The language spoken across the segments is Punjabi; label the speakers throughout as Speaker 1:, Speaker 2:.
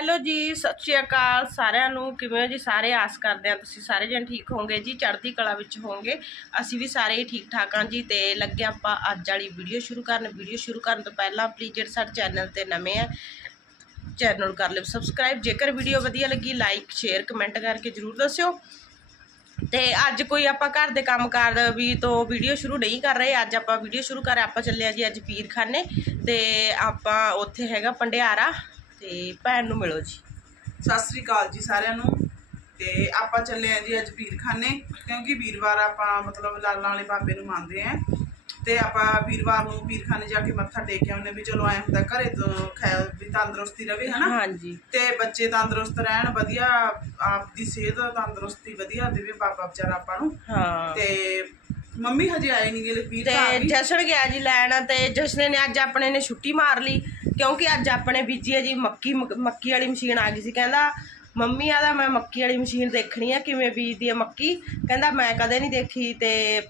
Speaker 1: ਹੈਲੋ ਜੀ, ਸਤਿ ਸ਼੍ਰੀ ਅਕਾਲ ਸਾਰਿਆਂ ਨੂੰ। ਕਿਵੇਂ ਹੋ ਜੀ ਸਾਰੇ? ਆਸ ਕਰਦੇ ਆ ਤੁਸੀਂ ਸਾਰੇ ਜਣ ਠੀਕ ਹੋਵੋਗੇ ਜੀ, ਚੜ੍ਹਦੀ ਕਲਾ ਵਿੱਚ ਹੋਵੋਗੇ। ਅਸੀਂ ਵੀ ਸਾਰੇ ਹੀ ਠੀਕ ਠਾਕ ਹਾਂ ਜੀ ਤੇ ਲੱਗੇ ਆਪਾਂ ਅੱਜ ਵਾਲੀ ਵੀਡੀਓ ਸ਼ੁਰੂ ਕਰਨ। ਵੀਡੀਓ ਸ਼ੁਰੂ ਕਰਨ ਤੋਂ ਪਹਿਲਾਂ ਪਲੀਜ਼ ਜਿਹੜੇ ਸਾਡੇ ਚੈਨਲ ਤੇ ਨਵੇਂ ਆ ਚੈਨਲ ਕਰ ਲਿਓ ਸਬਸਕ੍ਰਾਈਬ ਜੇਕਰ ਵੀਡੀਓ ਵਧੀਆ ਲੱਗੀ ਲਾਈਕ ਸ਼ੇਅਰ ਕਮੈਂਟ ਕਰਕੇ ਜਰੂਰ ਦੱਸਿਓ। ਤੇ ਅੱਜ ਕੋਈ ਆਪਾਂ ਘਰ ਦੇ ਕੰਮਕਾਰ ਵੀ ਤੋਂ ਵੀਡੀਓ ਸ਼ੁਰੂ ਨਹੀਂ ਕਰ ਰਹੇ। ਅੱਜ ਆਪਾਂ ਵੀਡੀਓ ਸ਼ੁਰੂ ਕਰ ਆਪਾਂ ਚੱਲੇ ਆ ਜੀ ਅੱਜ ਪੀਰਖਾਨੇ ਤੇ ਆਪਾਂ ਉੱਥੇ ਹੈਗਾ ਪੰਡਿਆਰਾ ਤੇ ਭੈਣ ਨੂੰ ਮਿਲੋ ਜੀ।
Speaker 2: ਸਤਿ ਸ੍ਰੀ ਅਕਾਲ ਜੀ ਸਾਰਿਆਂ ਨੂੰ। ਤੇ ਆਪਾਂ ਚੱਲੇ ਆ ਜੀ ਅੱਜ ਪੀਰਖਾਨੇ ਕਿਉਂਕਿ ਵੀਰਵਾਰ ਆਪਾਂ ਮਤਲਬ ਲਾਲਾਂ ਵਾਲੇ ਬਾਬੇ ਨੂੰ ਮੰਨਦੇ ਆ ਤੇ ਆਪਾਂ ਵੀਰਵਾਰ ਨੂੰ ਪੀਰਖਾਨੇ ਜਾ ਕੇ ਮੱਥਾ ਟੇਕ ਕੇ ਆਉਂਦੇ ਵੀ ਚਲੋ ਐ ਹੁੰਦਾ ਘਰੇ ਤੋਂ ਖੈਰ ਵੀ ਤੰਦਰੁਸਤੀ ਰਵੇ ਹਨਾ?
Speaker 1: ਹਾਂਜੀ।
Speaker 2: ਤੇ ਬੱਚੇ ਤੰਦਰੁਸਤ ਰਹਿਣ ਵਧੀਆ ਆਪ ਦੀ ਸਿਹਤ ਤੰਦਰੁਸਤੀ ਵਧੀਆ ਦੇਵੇ ਬਾਬਾ ਵਿਚਾਰਾ ਆਪਾਂ ਨੂੰ।
Speaker 1: ਹਾਂ।
Speaker 2: ਤੇ ਮੰਮੀ ਹਜੇ ਆਏ ਨਹੀਂ ਗਏ ਵੀਰ
Speaker 1: ਤੇ
Speaker 2: ਤਾਂ ਆ ਗਈ
Speaker 1: ਜਸ਼ਨ ਗਿਆ ਜੀ ਲੈਣ ਤੇ ਜਸ਼ਨ ਨੇ ਅੱਜ ਆਪਣੇ ਨੇ ਛੁੱਟੀ ਮਾਰ ਲਈ ਕਿਉਂਕਿ ਅੱਜ ਆਪਣੇ ਬੀਜੀ ਹੈ ਜੀ ਮੱਕੀ ਮੱਕੀ ਵਾਲੀ ਮਸ਼ੀਨ ਆ ਗਈ ਸੀ। ਕਹਿੰਦਾ ਮੰਮੀ ਆਦਾ ਮੈਂ ਮੱਕੀ ਵਾਲੀ ਮਸ਼ੀਨ ਦੇਖਣੀ ਆ ਕਿਵੇਂ ਬੀਜਦੀ ਆ ਮੱਕੀ? ਕਹਿੰਦਾ ਮੈਂ ਕਦੇ ਨਹੀਂ ਦੇਖੀ ਤੇ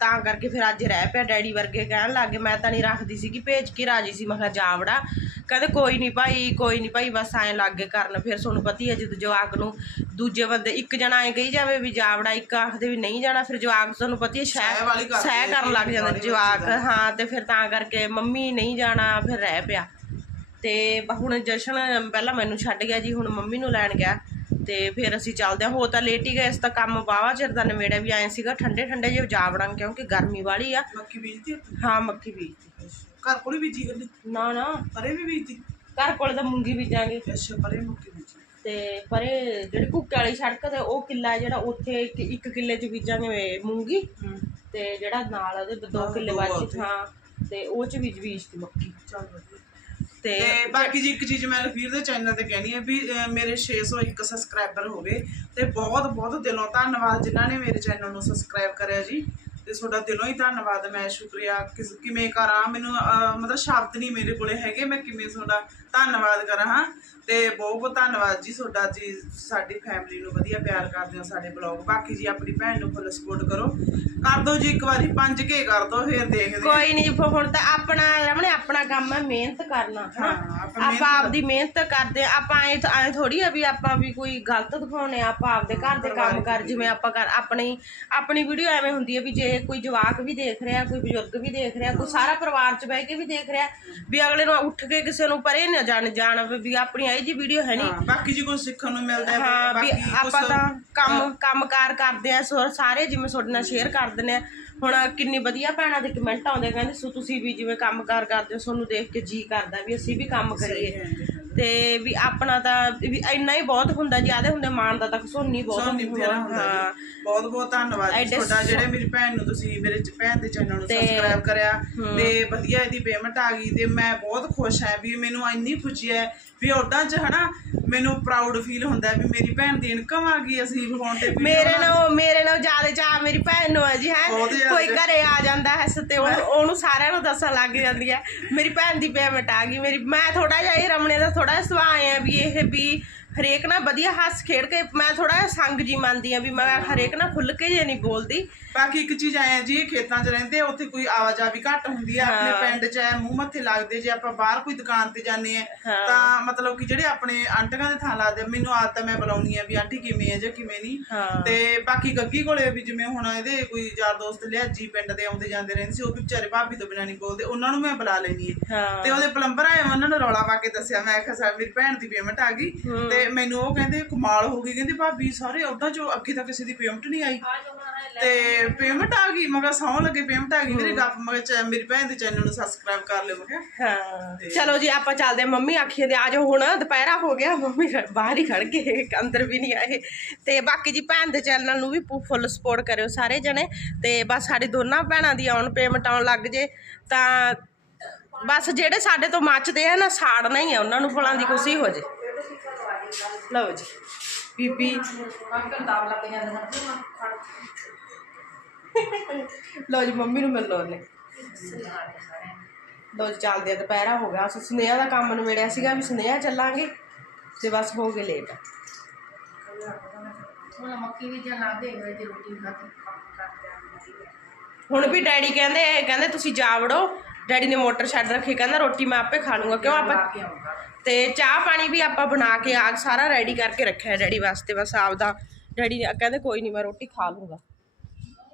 Speaker 1: ਤਾਂ ਕਰਕੇ ਫਿਰ ਅੱਜ ਰਹਿ ਪਿਆ ਡੈਡੀ ਵਰਗੇ ਕਹਿਣ ਲੱਗੇ ਮੈਂ ਤਾਂ ਨਹੀਂ ਰੱਖਦੀ ਸੀ ਕਿ ਭੇਜ ਕੇ ਰਾਜੀ ਸੀ। ਮੈਂ ਕਿਹਾ ਜਾਵੜਾ ਕਹਿੰਦੇ ਕੋਈ ਨਹੀਂ ਭਾਈ ਕੋਈ ਨਹੀਂ ਭਾਈ ਬਸ ਐਂ ਲੱਗੇ ਕਰਨ। ਫਿਰ ਤੁਹਾਨੂੰ ਪਤਾ ਹੀ ਜਦੋਂ ਜਵਾਕ ਨੂੰ ਦੂਜੇ ਬੰਦੇ ਇੱਕ ਜਣਾ ਐਂ ਕਹੀ ਜਾਵੇ ਵੀ ਜਾਵੜਾ ਇੱਕ ਆਖਦੇ ਵੀ ਨਹੀਂ ਜਾਣਾ। ਫਿਰ ਜਵਾਕ ਤੁਹਾਨੂੰ ਪਤਾ ਹੀ
Speaker 2: ਸਹਿ
Speaker 1: ਸਹਿ ਕਰਨ ਲੱਗ ਜਾਂਦੇ ਜਵਾਕ। ਹਾਂ ਤੇ ਫਿਰ ਤਾਂ ਕਰਕੇ ਮੰਮੀ ਨਹੀਂ ਜਾਣਾ ਫਿਰ ਰਹਿ ਪਿਆ। ਤੇ ਹੁਣ ਜਸ਼ਨ ਪਹਿਲਾਂ ਮੈਨੂੰ ਛੱਡ ਗਿਆ ਜੀ ਹੁਣ ਮੰਮੀ ਨੂੰ ਲੈਣ ਗਿਆ। ਤੇ ਫਿਰ ਅਸੀਂ ਚੱਲਦੇ ਹਾਂ। ਹੋ ਤਾਂ ਲੇਟ ਹੀ ਗਏ ਇਸ ਤਾਂ ਕੰਮ ਵਾਵਾ ਚਿਰ ਦਾ ਨਵੇੜਿਆ ਵੀ ਆਏ ਸੀਗਾ ਠੰਡੇ ਠੰਡੇ ਜਿਹੇ ਜਾ ਵੜਾਂਗੇ ਕਿਉਂਕਿ ਗਰਮੀ ਵਾਲੀ ਆ।
Speaker 2: ਮੱਕੀ ਬੀਜਦੀ ਆ?
Speaker 1: ਹਾਂ ਮੱਕੀ ਬੀਜਦੀ
Speaker 2: ਘਰ ਕੋਲ ਹੀ ਬੀਜੀ ਗੱਲੀ
Speaker 1: ਨਾ ਨਾ।
Speaker 2: ਪਰੇ ਵੀ ਬੀਜਦੀ
Speaker 1: ਘਰ ਕੋਲ ਤਾਂ ਮੂੰਗੀ ਬੀਜਾਂਗੇ।
Speaker 2: ਅੱਛਾ ਪਰੇ ਮੱਕੀ ਬੀਜੀ।
Speaker 1: ਤੇ ਪਰੇ ਜਿਹੜੀ ਭੁੱਕੇ ਵਾਲੀ ਸੜਕ ਤੇ ਉਹ ਕਿੱਲਾ ਜਿਹੜਾ ਉੱਥੇ ਇੱਕ ਕਿੱਲੇ 'ਚ ਬੀਜਾਂਗੇ ਮੂੰਗੀ। ਤੇ ਜਿਹੜਾ ਨਾਲ ਉਹਦੇ ਦੋ ਕਿੱਲੇ ਬਾਅਦ। ਹਾਂ। ਤੇ ਉਹ 'ਚ ਬੀਜ ਬੀਜਦੀ ਮੱਕੀ।
Speaker 2: ਚੱਲ
Speaker 1: ਤੇ
Speaker 2: ਬਾਕੀ ਜੀ ਇੱਕ ਚੀਜ਼ ਮੈਂ ਰਫੀਰ ਦੇ ਚੈਨਲ ਤੇ ਕਹਿਣੀ ਹੈ ਵੀ ਮੇਰੇ 601 ਸਬਸਕ੍ਰਾਈਬਰ ਹੋ ਗਏ ਤੇ ਬਹੁਤ ਬਹੁਤ ਦਿਲੋਂ ਧੰਨਵਾਦ ਜਿਨ੍ਹਾਂ ਨੇ ਮੇਰੇ ਚੈਨਲ ਨੂੰ ਸਬਸਕ੍ਰਾਈਬ ਕਰਿਆ ਜੀ। ਤੇ ਤੁਹਾਡਾ ਦਿਲੋਂ ਹੀ ਧੰਨਵਾਦ ਮੈਂ ਸ਼ੁਕਰੀਆ। ਕਿਵੇਂ ਕਰਾਂ ਮੈਨੂੰ ਮਤਲਬ ਸ਼ਬਦ ਨਹੀਂ ਮੇਰੇ ਕੋਲੇ ਹੈਗੇ ਮੈਂ ਕਿਵੇਂ ਤੁਹਾਡਾ ਧੰਨਵਾਦ ਕਰਾਂ ਹਾਂ। ਤੇ ਬਹੁਤ ਬਹੁਤ ਧੰਨਵਾਦ ਜੀ ਤੁਹਾਡਾ ਜੀ ਸਾਡੀ ਫੈਮਿਲੀ ਨੂੰ ਵਧੀਆ ਪਿਆਰ ਕਰਦੇ ਹੋ ਸਾਡੇ ਬਲੌਗ ਬਾਕੀ ਜੀ ਆਪਣੀ ਭੈਣ ਨੂੰ ਫੁੱਲ ਸਪੋਰਟ ਕਰੋ। ਕਰ ਦਿਓ ਜੀ ਇੱਕ ਵਾਰੀ 5k ਕਰ ਦਿਓ ਫੇਰ ਦੇਖਦੇ ਹਾਂ।
Speaker 1: ਕੋਈ ਨਹੀਂ ਹੁਣ ਤਾਂ ਆਪਣਾ ਰਮਣੇ ਆਪਣਾ ਕੰਮ ਹੈ ਮਿਹਨਤ ਕਰਨਾ
Speaker 2: ਹਾਂ, ਆਪਾਂ
Speaker 1: ਆਪਾਂ
Speaker 2: ਮਿਹਨਤ
Speaker 1: ਆਪਦੀ ਮਿਹਨਤ ਕਰਦੇ ਹਾਂ। ਆਪਾਂ ਐ ਐ ਥੋੜੀ ਆ ਵੀ ਆਪਾਂ ਵੀ ਕੋਈ ਗਲਤ ਦਿਖਾਉਣੇ ਆ ਆਪਾਂ ਆਪਦੇ ਘਰ ਦੇ ਕੰਮ ਕਰ ਜਿਵੇਂ ਆਪਾਂ ਕਰ ਆਪਣੀ ਆਪਣੀ ਵੀਡੀਓ ਐਵੇਂ ਹੁੰਦੀ ਹੈ ਵੀ ਜੇ ਕੋਈ ਜਵਾਕ ਵੀ ਦੇਖ ਰਿਹਾ ਕੋਈ ਬਜ਼ੁਰਗ ਵੀ ਦੇਖ ਰਿਹਾ ਕੋਈ ਸਾਰਾ ਪਰਿਵਾਰ ਚ ਬਹਿ ਕੇ ਵੀ ਦੇਖ ਰਿਹਾ ਵੀ ਅਗਲੇ ਨੂੰ ਉੱਠ ਕੇ ਕਿਸੇ ਨੂੰ ਪਰੇ ਨਾ ਜਾਣ ਜਾਣ ਵੀ ਆਪਣੀ ਇਹ ਜੀ ਵੀਡੀਓ ਹੈ ਨਹੀਂ
Speaker 2: ਬਾਕੀ ਜੀ ਕੁਝ ਸਿੱਖਣ ਨੂੰ ਮਿਲਦਾ ਹੈ ਬਾਕੀ
Speaker 1: ਆਪਾਂ ਤਾਂ ਕੰਮ ਕੰਮਕਾਰ ਕਰਦੇ ਆ ਸੋ ਸਾਰੇ ਜਿਵੇਂ ਤੁਹਾਡੇ ਨਾਲ ਸ਼ੇਅਰ ਕਰ ਦਿੰਦੇ ਆ ਹੁਣ ਕਿੰਨੀ ਵਧੀਆ ਭੈਣਾਂ ਦੇ ਕਮੈਂਟ ਆਉਂਦੇ ਕਹਿੰਦੇ ਸੋ ਤੁਸੀਂ ਵੀ ਜਿਵੇਂ ਕੰਮਕਾਰ ਕਰਦੇ ਹੋ ਤੁਹਾਨੂੰ ਦੇਖ ਕੇ ਜੀ ਕਰਦਾ ਵੀ ਅਸੀਂ ਵੀ ਕੰਮ ਕਰੀਏ। ਤੇ ਵੀ ਆਪਣਾ ਤਾਂ ਵੀ ਇੰਨਾ ਹੀ ਬਹੁਤ ਹੁੰਦਾ ਜਿਆਦੇ ਹੁੰਦੇ ਮਾਣ ਦਾ ਤਾਂ ਸੋਨੀ ਬਹੁਤ
Speaker 2: ਸੋਨੀ ਬਥੇਰਾ ਹੁੰਦਾ
Speaker 1: ਹਾਂ।
Speaker 2: ਜੀ ਬਹੁਤ ਬਹੁਤ ਧੰਨਵਾਦ ਜੀ
Speaker 1: ਐਡੇ
Speaker 2: ਤੁਹਾਡਾ ਜਿਹੜੇ ਮੇਰੀ ਭੈਣ ਨੂੰ ਤੁਸੀਂ ਮੇਰੇ ਚ- ਭੈਣ ਦੇ ਚੈਨਲ ਨੂੰ
Speaker 1: ਤੇ-
Speaker 2: ਸਬਸਕ੍ਰਾਈਬ ਕਰਿਆ ਤੇ ਵਧੀਆ ਇਹਦੀ ਪੇਮੈਂਟ ਆ ਗਈ ਤੇ ਮੈਂ ਬਹੁਤ ਖੁਸ਼ ਹਾਂ ਵੀ ਮੈਨੂੰ ਇੰਨੀ ਖੁਸ਼ੀ ਹੈ ਵੀ ਉਹਦਾਂ ਚ ਹਨਾ ਮੈਨੂੰ ਪ੍ਰਾਊਡ ਫੀਲ ਹੁੰਦਾ ਵੀ ਮੇਰੀ ਭੈਣ ਦੀ ਇਨਕਮ ਆ ਗਈ ਅਸੀਂ ਫੋਨ ਤੇ video
Speaker 1: ਮੇਰੇ
Speaker 2: ਬਣਾ-
Speaker 1: ਨਾਲ ਮੇਰੇ ਨਾਲ ਜ਼ਿਆਦਾ ਚਾਹ ਮੇਰੀ ਭੈਣ ਨੂੰ ਹੈ ਜੀ ਹੈ।
Speaker 2: ਬਹੁਤ ਜ਼ਿਆਦਾ।
Speaker 1: ਕੋਈ ਘਰੇ ਆ ਜਾਂਦਾ ਹੈ ਤੇ ਉਹਨੂੰ ਉਹਨੂੰ ਸਾਰਿਆਂ ਨੂੰ ਦੱਸਣ ਲੱਗ ਜਾਂਦੀ ਹੈ ਮੇਰੀ ਭੈਣ ਦੀ ਪੇਮੈਂਟ ਆ ਗਈ ਮੇਰੀ ਮੈਂ ਥੋੜਾ ਜਿਹਾ ਇਹ ਰਮਣੇ ਦਾ ਥੋੜਾ ਜਿਹਾ ਸੁਭਾਅ ਹੈ ਵੀ ਇਹ ਵੀ ਹਰੇਕ ਨਾਲ ਵਧੀਆ ਹੱਸ ਖੇਡ ਕੇ ਮੈਂ ਥੋੜਾ ਜਿਹਾ ਸੰਗ ਜੀ ਮੰਨਦੀ ਆ ਵੀ ਮੈਂ ਹਰੇਕ ਨਾਲ ਖੁੱਲ ਕੇ ਜੇ ਨਹੀਂ ਬੋਲਦੀ।
Speaker 2: ਬਾਕੀ ਇੱਕ ਚੀਜ਼ ਆਇਆ ਜੀ ਖੇਤਾਂ 'ਚ ਰਹਿੰਦੇ ਆ, ਉੱਥੇ ਕੋਈ ਆਵਾਜਾਈ ਘੱਟ ਹੁੰਦੀ ਆ ਆਪਣੇ ਪਿੰਡ 'ਚ ਐ ਮੂੰਹ ਮੱਥੇ ਲੱਗਦੇ ਜੇ ਆਪਾਂ ਬਾਹਰ ਕੋਈ ਦੁਕਾਨ ਤੇ ਜਾਂਦੇ ਆ। ਤਾਂ ਮਤਲਬ ਕਿ ਜਿਹੜੇ ਆਪਣੇ ਆਂਟੀਆਂ ਦੇ ਥਾਂ ਲੱਗਦੇ ਆ, ਮੈਨੂੰ ਆਦਤ ਆ ਮੈਂ ਬੁਲਾਉਣੀ ਆ ਵੀ ਆਂਟੀ ਕਿਵੇਂ ਹੈ ਜਾਂ ਕਿਵੇਂ ਨਹੀਂ। ਤੇ ਬਾਕੀ ਗੱਗੀ ਕੋਲੇ ਵੀ ਜਿਵੇਂ ਹੁਣ ਇਹਦੇ ਕੋਈ ਯਾਰ ਦੋਸਤ ਲਿਆਜੀ ਪਿੰਡ ਦੇ ਆਉਂਦੇ ਜਾਂਦੇ ਰਹਿੰਦੇ ਸੀ ਉਹ ਵੀ ਵਿਚਾਰੇ ਭਾਬੀ ਤੋਂ ਬਿਨਾਂ ਨਹੀਂ ਬੋਲਦੇ ਉਹਨਾਂ ਨੂੰ ਮੈਂ ਬੁਲਾ ਲੈਣੀ ਹੈ। ਤੇ ਉਹਦੇ ਪਲੰਬਰ ਆਏ ਉਹਨਾਂ ਨੂੰ ਰੌਲਾ ਪਾ ਕੇ ਦੱਸਿਆ ਮੈਂ ਕਿਹਾ ਸਾ ਮੇਰੀ ਭੈਣ ਦੀ ਪੇਮੈਂਟ ਆ ਗਈ। ਤੇ ਮੈਨੂੰ ਉਹ ਕਹਿੰਦੇ ਕਮਾਲ ਹੋ ਗਈ। ਕਹਿੰਦੇ ਭਾਬੀ ਸਾਰੇ ਉਹਦਾ ਜੋ ਅੱਗੇ ਤਾਂ ਕਿਸੇ ਦੀ ਪੇਮੈਂਟ ਨਹੀਂ ਆਈ। ਤੇ ਪੇਮੈਂਟ ਆ ਗਈ ਮੈਂ ਕਿਹਾ ਸੌਂ ਲੱਗੇ ਪੇਮੈਂਟ ਆ ਗਈ। ਮੇਰੇ ਗੱਪ ਮੈਂ ਕਿਹਾ ਚੱਲ ਮੇਰੀ ਭੈਣ ਦੇ ਚੈਨਲ ਨੂੰ ਸਬਸਕ੍ਰਾਈਬ ਕਰ ਲਿਓ ਮੈਂ ਕਿਹਾ।
Speaker 1: ਹਾਂ। ਚਲੋ ਜੀ ਆਪਾਂ ਚੱਲਦੇ ਮੰਮੀ ਆਖੀਏ ਦੇ ਆਜੋ ਹੁਣ ਦੁਪਹਿਰਾ ਹੋ ਗਿਆ। ਮੰਮੀ ਬਾਹਰ ਹੀ ਖੜ ਗਏ ਅੰਦਰ ਵੀ ਨਹੀਂ ਆਏ। ਤੇ ਬਾਕੀ ਜੀ ਭੈਣ ਦੇ ਚੈਨਲ ਨੂੰ ਵੀ ਫੁੱਲ ਸਪੋਰਟ ਕਰਿਓ ਸਾਰੇ ਜਣੇ। ਤੇ ਬਸ ਸਾਡੀ ਦੋਨਾਂ ਭੈਣਾਂ ਦੀ ਆਉਣ ਪੇਮੈਂਟ ਆਉਣ ਲੱਗ ਜੇ ਤਾਂ ਬਸ ਜਿਹੜੇ ਸਾਡੇ ਤੋਂ ਮੱਚਦੇ ਆ ਨਾ ਸਾੜਨਾ ਹੀ ਆ। ਉਹਨਾਂ ਨੂੰ ਫਲਾਂ ਦੀ ਖੁਸ਼ੀ ਹੋ ਜੇ। ਲਓ ਜੀ। ਬੀਬੀ ਲਓ ਜੀ ਮੰਮੀ ਨੂੰ ਮਿਲ ਲਓ ਨੇ ਲੋ ਜੀ ਚੱਲਦੇ ਆ ਦੁਪਹਿਰਾ ਹੋ ਗਿਆ। ਅਸੀਂ ਸੁਨੇਹਾ ਦਾ ਕੰਮ ਨਵੇੜਿਆ ਸੀਗਾ ਵੀ ਸੁਨੇਹਾ ਚੱਲਾਂਗੇ ਤੇ ਬਸ ਹੋ ਗਏ ਲੇਟ
Speaker 3: ਹੁਣ ਮੱਕੀ ਵੀ ਜਨਾ ਦੇ ਹੋਏ ਤੇ ਰੋਟੀ ਖਾਤੀ
Speaker 1: ਹੁਣ ਵੀ ਡੈਡੀ ਕਹਿੰਦੇ ਕਹਿੰਦੇ ਤੁਸੀਂ ਜਾ ਵੜੋ। ਡੈਡੀ ਨੇ ਮੋਟਰ ਛੱਡ ਰੱਖੀ ਕਹਿੰਦਾ ਰੋਟੀ ਮੈਂ ਆਪੇ ਖਾ ਲੂੰਗਾ ਕਿਉਂ ਆਪਾਂ ਤੇ ਚਾਹ ਪਾਣੀ ਵੀ ਆਪਾਂ ਬਣਾ ਕੇ ਆਗ ਸਾਰਾ ਰੈਡੀ ਕਰਕੇ ਰੱਖਿਆ ਡੈਡੀ ਵਾਸਤੇ ਬਸ ਆਪਦਾ। ਡੈਡੀ ਕਹਿੰਦੇ ਕੋਈ ਨਹੀਂ ਮੈਂ ਰੋਟੀ ਖਾ ਲੂੰਗਾ।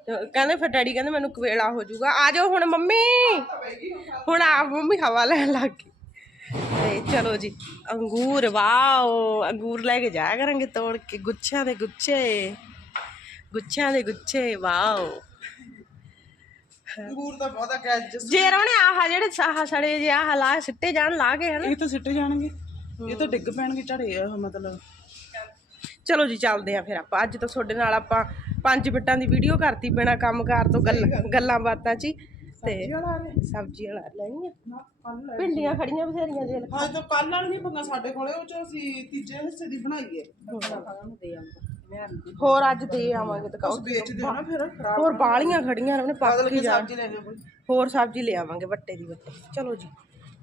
Speaker 1: ਕਹਿੰਦੇ ਫਿਰ ਡੈਡੀ ਕਹਿੰਦੇ ਮੈਨੂੰ ਕਵੇਲਾ ਹੋ ਜਾਊਗਾ। ਆ ਜਾਓ ਹੁਣ ਮੰਮੀ। ਹੁਣ ਆ ਮੰਮੀ ਹਵਾ ਲੈਣ ਲੱਗ ਗਈ। ਤੇ ਚਲੋ ਜੀ ਅੰਗੂਰ ਵਾਓ ਅੰਗੂਰ ਲੈ ਕੇ ਜਾਇਆ ਕਰਾਂਗੇ ਤੋੜ ਕੇ। ਗੁੱਛਿਆਂ ਦੇ ਗੁੱਛੇ ਗੁੱਛਿਆਂ ਦੇ ਗੁੱਛੇ ਵਾਓ।
Speaker 2: ਅੰਗੂਰ ਤਾਂ ਬਹੁਤਾ ਕੈਜ
Speaker 1: ਜੇ ਰੋਣੇ ਆਹ ਜਿਹੜੇ ਆਹ ਸੜੇ ਜੇ ਆਹ ਲਾ ਸਿੱਟੇ ਜਾਣ ਲਾ ਕੇ ਹਨਾ।
Speaker 2: ਇਹ ਤਾਂ ਸਿੱਟੇ ਜਾਣਗੇ। ਇਹ ਤਾਂ ਡਿੱਗ ਪੈਣਗੇ ਝੜੇ ਆ ਮਤਲਬ।
Speaker 1: ਚਲੋ ਜੀ ਚੱਲਦੇ ਆ ਫਿਰ ਆਪਾਂ। ਅੱਜ ਤਾਂ ਤੁਹਾਡੇ ਨਾਲ ਆਪਾਂ 5 ਮਿੰਟਾਂ ਦੀ ਵੀਡੀਓ ਕਰਤੀ ਬਿਨਾ ਕੰਮਕਾਰ ਤੋਂ ਗੱਲ ਗੱਲਾਂ। ਬਾਤਾਂ 'ਚ ਤੇ ਸਬਜ਼ੀ ਵਾਲਾ ਲੈਣੀ ਆ। ਭਿੰਡੀਆਂ ਖੜੀਆਂ ਬਥੇਰੀਆਂ ਜੇ।
Speaker 2: ਹਾਂ ਤਾਂ ਕੱਲ ਵਾਲੀ ਨਹੀਂ ਪੰਗਾ ਸਾਡੇ ਕੋਲੇ ਉਹ ਚ ਅਸੀਂ ਤੀਜੇ ਹਿੱਸੇ ਦੀ ਬਣਾਈ ਹੈ
Speaker 1: ਹੋਰ ਅੱਜ ਦੇ ਆਵਾਂਗੇ ਤਾਂ
Speaker 2: ਉਸ ਵੇਚਦੇ ਹੋ ਨਾ ਫਿਰ ਖਰਾਬ
Speaker 1: ਹੋਰ ਬਾਲੀਆਂ ਖੜੀਆਂ ਨੇ ਉਹਨੇ ਪੱਕ
Speaker 2: ਬਦਲ
Speaker 1: ਹੀ ਜਾ।
Speaker 2: ਸਬਜ਼ੀ ਲੈ ਲਿਓ ਕੋਈ।
Speaker 1: ਹੋਰ ਸਬਜ਼ੀ ਲੈ ਆਵਾਂਗੇ ਵੱਟੇ ਦੀ ਵੱਟੇ। ਚਲੋ ਜੀ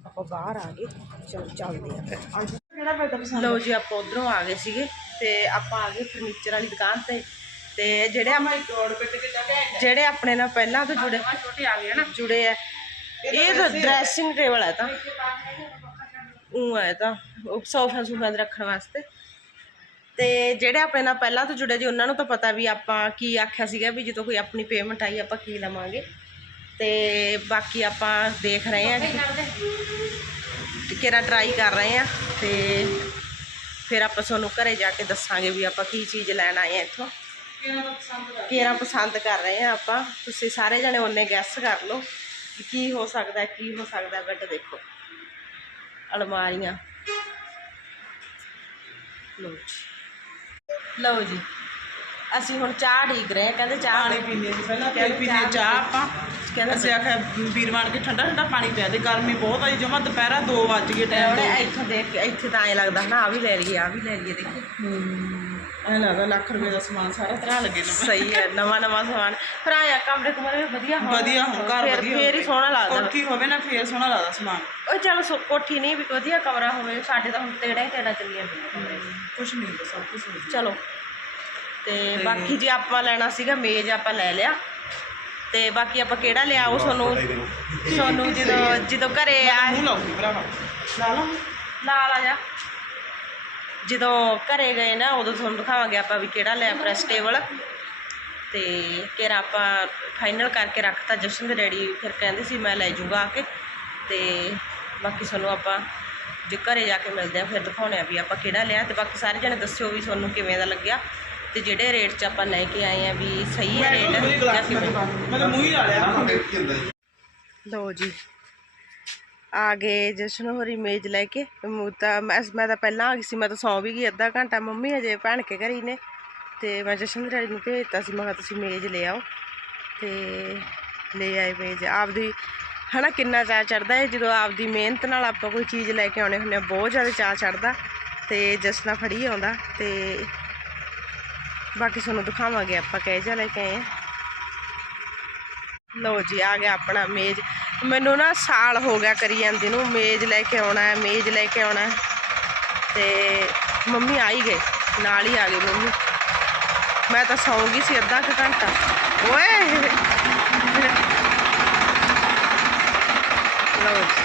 Speaker 1: ਆਪਾਂ ਬਾਹਰ ਆ ਗਏ। ਚਲੋ ਚੱਲਦੇ ਆ ਫਿਰ।
Speaker 2: ਕਿਹੜਾ ਬੈਟਰ ਪਸੰਦ?
Speaker 1: ਲਓ ਜੀ ਆਪਾਂ ਉਧਰੋਂ ਆ ਗਏ ਸੀਗੇ ਤੇ ਆਪਾਂ ਆ ਗਏ ਫਰਨੀਚਰ ਵਾਲੀ ਦੁਕਾਨ ਤੇ। ਤੇ ਜਿਹੜੇ ਆਪਾਂ
Speaker 2: ਜੋੜ ਪਿੱਟ ਕੇ ਕੇ
Speaker 1: ਜਿਹੜੇ ਆਪਣੇ ਨਾਲ ਪਹਿਲਾਂ ਤੋਂ ਜੁੜੇ
Speaker 3: ਛੋਟੇ ਆ ਗਏ ਨਾ।
Speaker 1: ਜੁੜੇ ਆ। ਇਹ ਤਾਂ ਡਰੈਸਿੰਗ ਟੇਬਲ ਹੈ ਤਾਂ। ਉਹ ਹੈ ਤਾਂ ਉਹ ਸੋਫਾ ਸੂਫਾ ਰੱਖਣ ਵਾਸਤੇ। ਤੇ ਜਿਹੜੇ ਆਪਣੇ ਨਾਲ ਪਹਿਲਾਂ ਤੋਂ ਜੁੜੇ ਜੀ ਉਹਨਾਂ ਨੂੰ ਤਾਂ ਪਤਾ ਵੀ ਆਪਾਂ ਕੀ ਆਖਿਆ ਸੀਗਾ ਵੀ ਜਦੋਂ ਕੋਈ ਆਪਣੀ ਪੇਮੈਂਟ ਆਈ ਆਪਾਂ ਕੀ ਲਵਾਂਗੇ। ਤੇ ਬਾਕੀ ਆਪਾਂ ਦੇਖ ਰਹੇ ਹਾਂ ਕਿ ਕਿਹੜਾ ਟਰਾਈ ਕਰ ਰਹੇ ਆ ਤੇ ਫਿਰ ਆਪਾਂ ਤੁਹਾਨੂੰ ਘਰੇ ਜਾ ਕੇ ਦੱਸਾਂਗੇ ਵੀ ਆਪਾਂ ਕੀ ਚੀਜ਼ ਲੈਣ ਆਏ ਆ ਇੱਥੋਂ। ਕਿਹੜਾ ਪਸੰਦ ਕਰ ਰਹੇ ਆ ਆਪਾਂ। ਤੁਸੀਂ ਸਾਰੇ ਜਣੇ ਉਹਨੇ ਗੈਸ ਕਰ ਲਓ ਕਿ ਹੋ ਸਕਦਾ ਹੈ, ਕੀ ਹੋ ਸਕਦਾ ਬੈੱਡ ਦੇਖੋ। ਅਲਮਾਰੀਆਂ। ਜੀ। ਲਓ ਜੀ। ਅਸੀਂ ਹੁਣ ਚਾਹ ਢੀਕ ਰਹੇ ਆ ਕਹਿੰਦੇ ਚਾਹ
Speaker 2: ਪਾਣੀ ਪੀਣੇ ਸੀ ਪਹਿਲਾਂ। ਫਿਰ ਪੀਣੇ ਚਾਹ ਆਪਾਂ।
Speaker 1: ਕਹਿੰਦੇ
Speaker 2: ਅਸੀਂ ਆਖਿਆ ਵੀਰ ਬਣ ਕੇ ਠੰਡਾ ਠੰਡਾ ਪਾਣੀ ਪਿਆ ਦੇ ਗਰਮੀ ਬਹੁਤ ਆਈ ਜਮਾ ਦੁਪਹਿਰਾ 2 ਵੱਜ ਟਾਈਮ
Speaker 1: ਇੱਥੇ ਦੇਖ ਇੱਥੇ ਤਾਂ ਐ ਲੱਗਦਾ ਨਾ ਆ ਵੀ ਲੈ ਲਈਏ ਆ ਵੀ ਲੈ ਲਈਏ ਦੇਖੀ।
Speaker 2: ਐ ਲੱਗਦਾ ਲੱਖ ਰੁਪਏ ਦਾ ਸਮਾਨ ਸਾਰਾ ਤਰ੍ਹਾਂ ਲੱਗੇ ਨੇ।
Speaker 1: ਸਹੀ ਹੈ ਨਵਾਂ ਨਵਾਂ ਸਮਾਨ। ਫਿਰ ਆਇਆ ਕਮਰੇ ਕੁਮਰੇ ਵੀ ਵਧੀਆ ਹੋਣ।
Speaker 2: ਵਧੀਆ ਹੁਣ ਘਰ
Speaker 1: ਫਿਰ
Speaker 2: ਵਧੀਆ
Speaker 1: ਫੇਰ ਹੀ ਸੋਹਣਾ ਲੱਗਦਾ।
Speaker 2: ਕੋਠੀ ਹੋਵੇ ਨਾ ਫੇਰ ਸੋਹਣਾ ਲੱਗਦਾ ਸਮਾਨ।
Speaker 1: ਉਹ ਚੱਲ ਸੋ- ਕੋਠੀ ਨਹੀਂ ਵੀ ਵਧੀਆ ਕਮਰਾ ਹੋਵੇ ਸਾਡੇ ਤਾਂ ਹੁਣ ਤੇੜਾ ਹੀ ਤੇੜਾ ਚੱਲੀਆਂ ਪਈਆਂ ਕਮਰੇ
Speaker 2: ਕੁਛ ਨਹੀਂ ਹੁੰਦਾ ਸਭ ਕੁਝ ਵਧੀਆ
Speaker 1: ਚਲੋ। ਤੇ ਬਾਕੀ ਜੇ ਆਪਾਂ ਲੈਣਾ ਸੀਗਾ ਮੇਜ਼ ਆਪਾਂ ਲੈ ਲਿਆ। ਤੇ ਬਾਕੀ ਆਪਾਂ ਕਿਹੜਾ ਲਿਆ ਉਹ ਤੁਹਾਨੂੰ ਤੁਹਾਨੂੰ ਜਦੋਂ ਜਦੋਂ ਘਰੇ ਆ
Speaker 2: ਮੂੰਹ ਭਰਾਵਾ। ਲਾ ਲਾ।
Speaker 1: ਨਾਲ ਆ ਜਾ। ਜਦੋਂ ਘਰੇ ਗਏ ਨਾ ਉਦੋਂ ਤੁਹਾਨੂੰ ਦਿਖਾਵਾਂਗੇ ਆਪਾਂ ਵੀ ਕਿਹੜਾ ਲਿਆ ਪ੍ਰੈਸ ਟੇਬਲ ਤੇ ਕਿਹੜਾ ਆਪਾਂ ਫਾਈਨਲ ਕਰਕੇ ਰੱਖਤਾ ਜਸ਼ਨ ਦੇ ਡੈਡੀ ਫਿਰ ਕਹਿੰਦੇ ਸੀ ਮੈਂ ਲੈ ਜਾਊਗਾ ਆ ਕੇ। ਤੇ ਬਾਕੀ ਤੁਹਾਨੂੰ ਆਪਾਂ ਜੇ ਘਰੇ ਜਾ ਕੇ ਮਿਲਦੇ ਆ ਫਿਰ ਦਿਖਾਉਣੇ ਆ ਵੀ ਆਪਾਂ ਕਿਹੜਾ ਲਿਆ। ਤੇ ਬਾਕੀ ਸਾਰੇ ਜਣੇ ਦੱਸਿਓ ਵੀ ਤੁਹਾਨੂੰ ਕਿਵੇਂ ਦਾ ਲੱਗਿਆ। ਤੇ ਜਿਹੜੇ ਰੇਟ 'ਚ ਆਪਾਂ ਲੈ ਕੇ ਆਏ ਆ ਵੀ ਸਹੀ ਹੈ ਰੇਟ ਜਾਂ ਕਿਵੇਂ?
Speaker 2: ਮੈਂ ਮੂੰਹ ਹੀ ਲਾ ਲਿਆ।
Speaker 1: ਲਓ ਜੀ ਆ ਗਏ, ਜਸ਼ਨ ਹੋਰੀ ਮੇਜ਼ ਲੈ ਕੇ ਤਾਂ ਮੈਂ ਮੈਂ ਤਾਂ ਪਹਿਲਾਂ ਆ ਗਈ ਸੀ, ਮੈਂ ਤਾਂ ਸੌਂ ਵੀ ਗਈ ਅੱਧਾ ਘੰਟਾ, ਮੰਮੀ ਅਜੇ ਭੈਣ ਕੇ ਘਰੀ ਨੇ, ਤੇ ਮੈਂ ਜਸ਼ਨ ਦੇ ਡੈਡੀ ਨੂੰ ਭੇਜਤਾ ਸੀ, ਮੈਂ ਕਿਹਾ ਤੁਸੀਂ ਮੇਜ਼ ਲੈ ਆਓ, ਤੇ ਲੈ ਆਏ ਮੇਜ਼। ਆਪਦੀ, ਹਨਾ ਕਿੰਨਾ ਚਾਅ ਚੜਦਾ ਹੈ ਜਦੋਂ ਆਪਦੀ ਮਿਹਨਤ ਨਾਲ ਆਪਾਂ ਕੋਈ ਚੀਜ਼ ਲੈ ਕੇ ਆਉਣੇ ਹੁੰਦੇ ਆ ਬਹੁਤ ਜ਼ਿਆਦਾ ਚਾਅ ਚੜਦਾ ਤੇ ਜਸਨਾ ਫੜੀ ਆਉਂਦਾ, ਤੇ ਬਾਕੀ ਤੁਹਾਨੂੰ ਦਿਖਾਵਾਂਗੇ ਆਪਾਂ ਕਹਿ ਜਾ ਲੈ ਕੇ ਆਏ ਆ ਲਓ ਜੀ, ਆ ਗਿਆ ਆਪਣਾ ਮੇਜ਼। ਮੈਨੂੰ ਨਾ ਸਾਲ ਹੋ ਗਿਆ ਕਰੀ ਜਾਂਦੀ ਨੂੰ, ਮੇਜ਼ ਲੈ ਕੇ ਆਉਣਾ ਹੈ, ਮੇਜ਼ ਲੈ ਕੇ ਆਉਣਾ ਹੈ। ਤੇ ਮੰਮੀ ਆ ਹੀ ਗਏ, ਨਾਲ ਹੀ ਆ ਗਏ ਮੰਮੀ। ਮੈਂ ਤਾਂ ਸੌਂ ਗਈ ਸੀ ਅੱਧਾ ਕੁ ਘੰਟਾ। ਓਏ! ਲਓ ਜੀ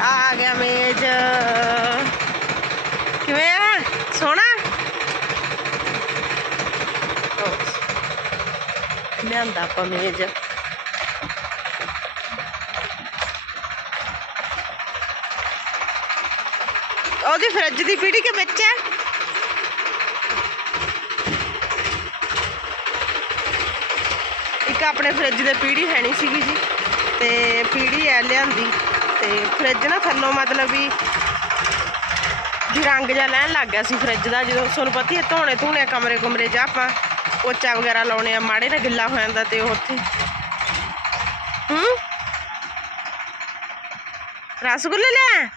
Speaker 1: ਆ ਗਿਆ ਮੇਜ਼ ਕਿਵੇਂ ਆ ਸੋਹਣਾ ਲਿਆਂਦਾ ਆਪਾਂ ਮੇਜ਼। ਉਹਦੀ ਫਰਿੱਜ ਦੀ ਪੀੜੀ ਕੇ ਵਿੱਚ ਹੈ? ਇੱਕ ਆਪਣੇ ਫਰਿੱਜ ਦੇ ਪੀੜੀ ਹੈ ਨਹੀਂ ਸੀਗੀ ਜੀ, ਤੇ ਪੀੜੀ ਐ ਲਿਆਂਦੀ। ਤੇ ਫਰਿੱਜ ਨਾ ਥੱਲੋਂ ਮਤਲਬ ਵੀ ਵੀ ਰੰਗ ਜਿਹਾ ਲੈਣ ਲੱਗ ਗਿਆ ਸੀ ਫਰਿੱਜ ਦਾ, ਜਦੋਂ ਤੁਹਾਨੂੰ ਪਤਾ ਹੀ ਹੈ ਧੋਣੇ ਧੂਣੇ ਕਮਰੇ ਕੁਮਰੇ 'ਚ ਆਪਾਂ ਪੋਚਾ ਵਗੈਰਾ ਲਾਉਣੇ ਆ, ਮਾੜੇ ਨਾਲ ਗਿੱਲਾ ਹੋ ਜਾਂਦਾ ਤੇ ਉਹ ਉੱਥੇ। ਹੂੰ? ਰਸਗੁੱਲੇ ਲੈ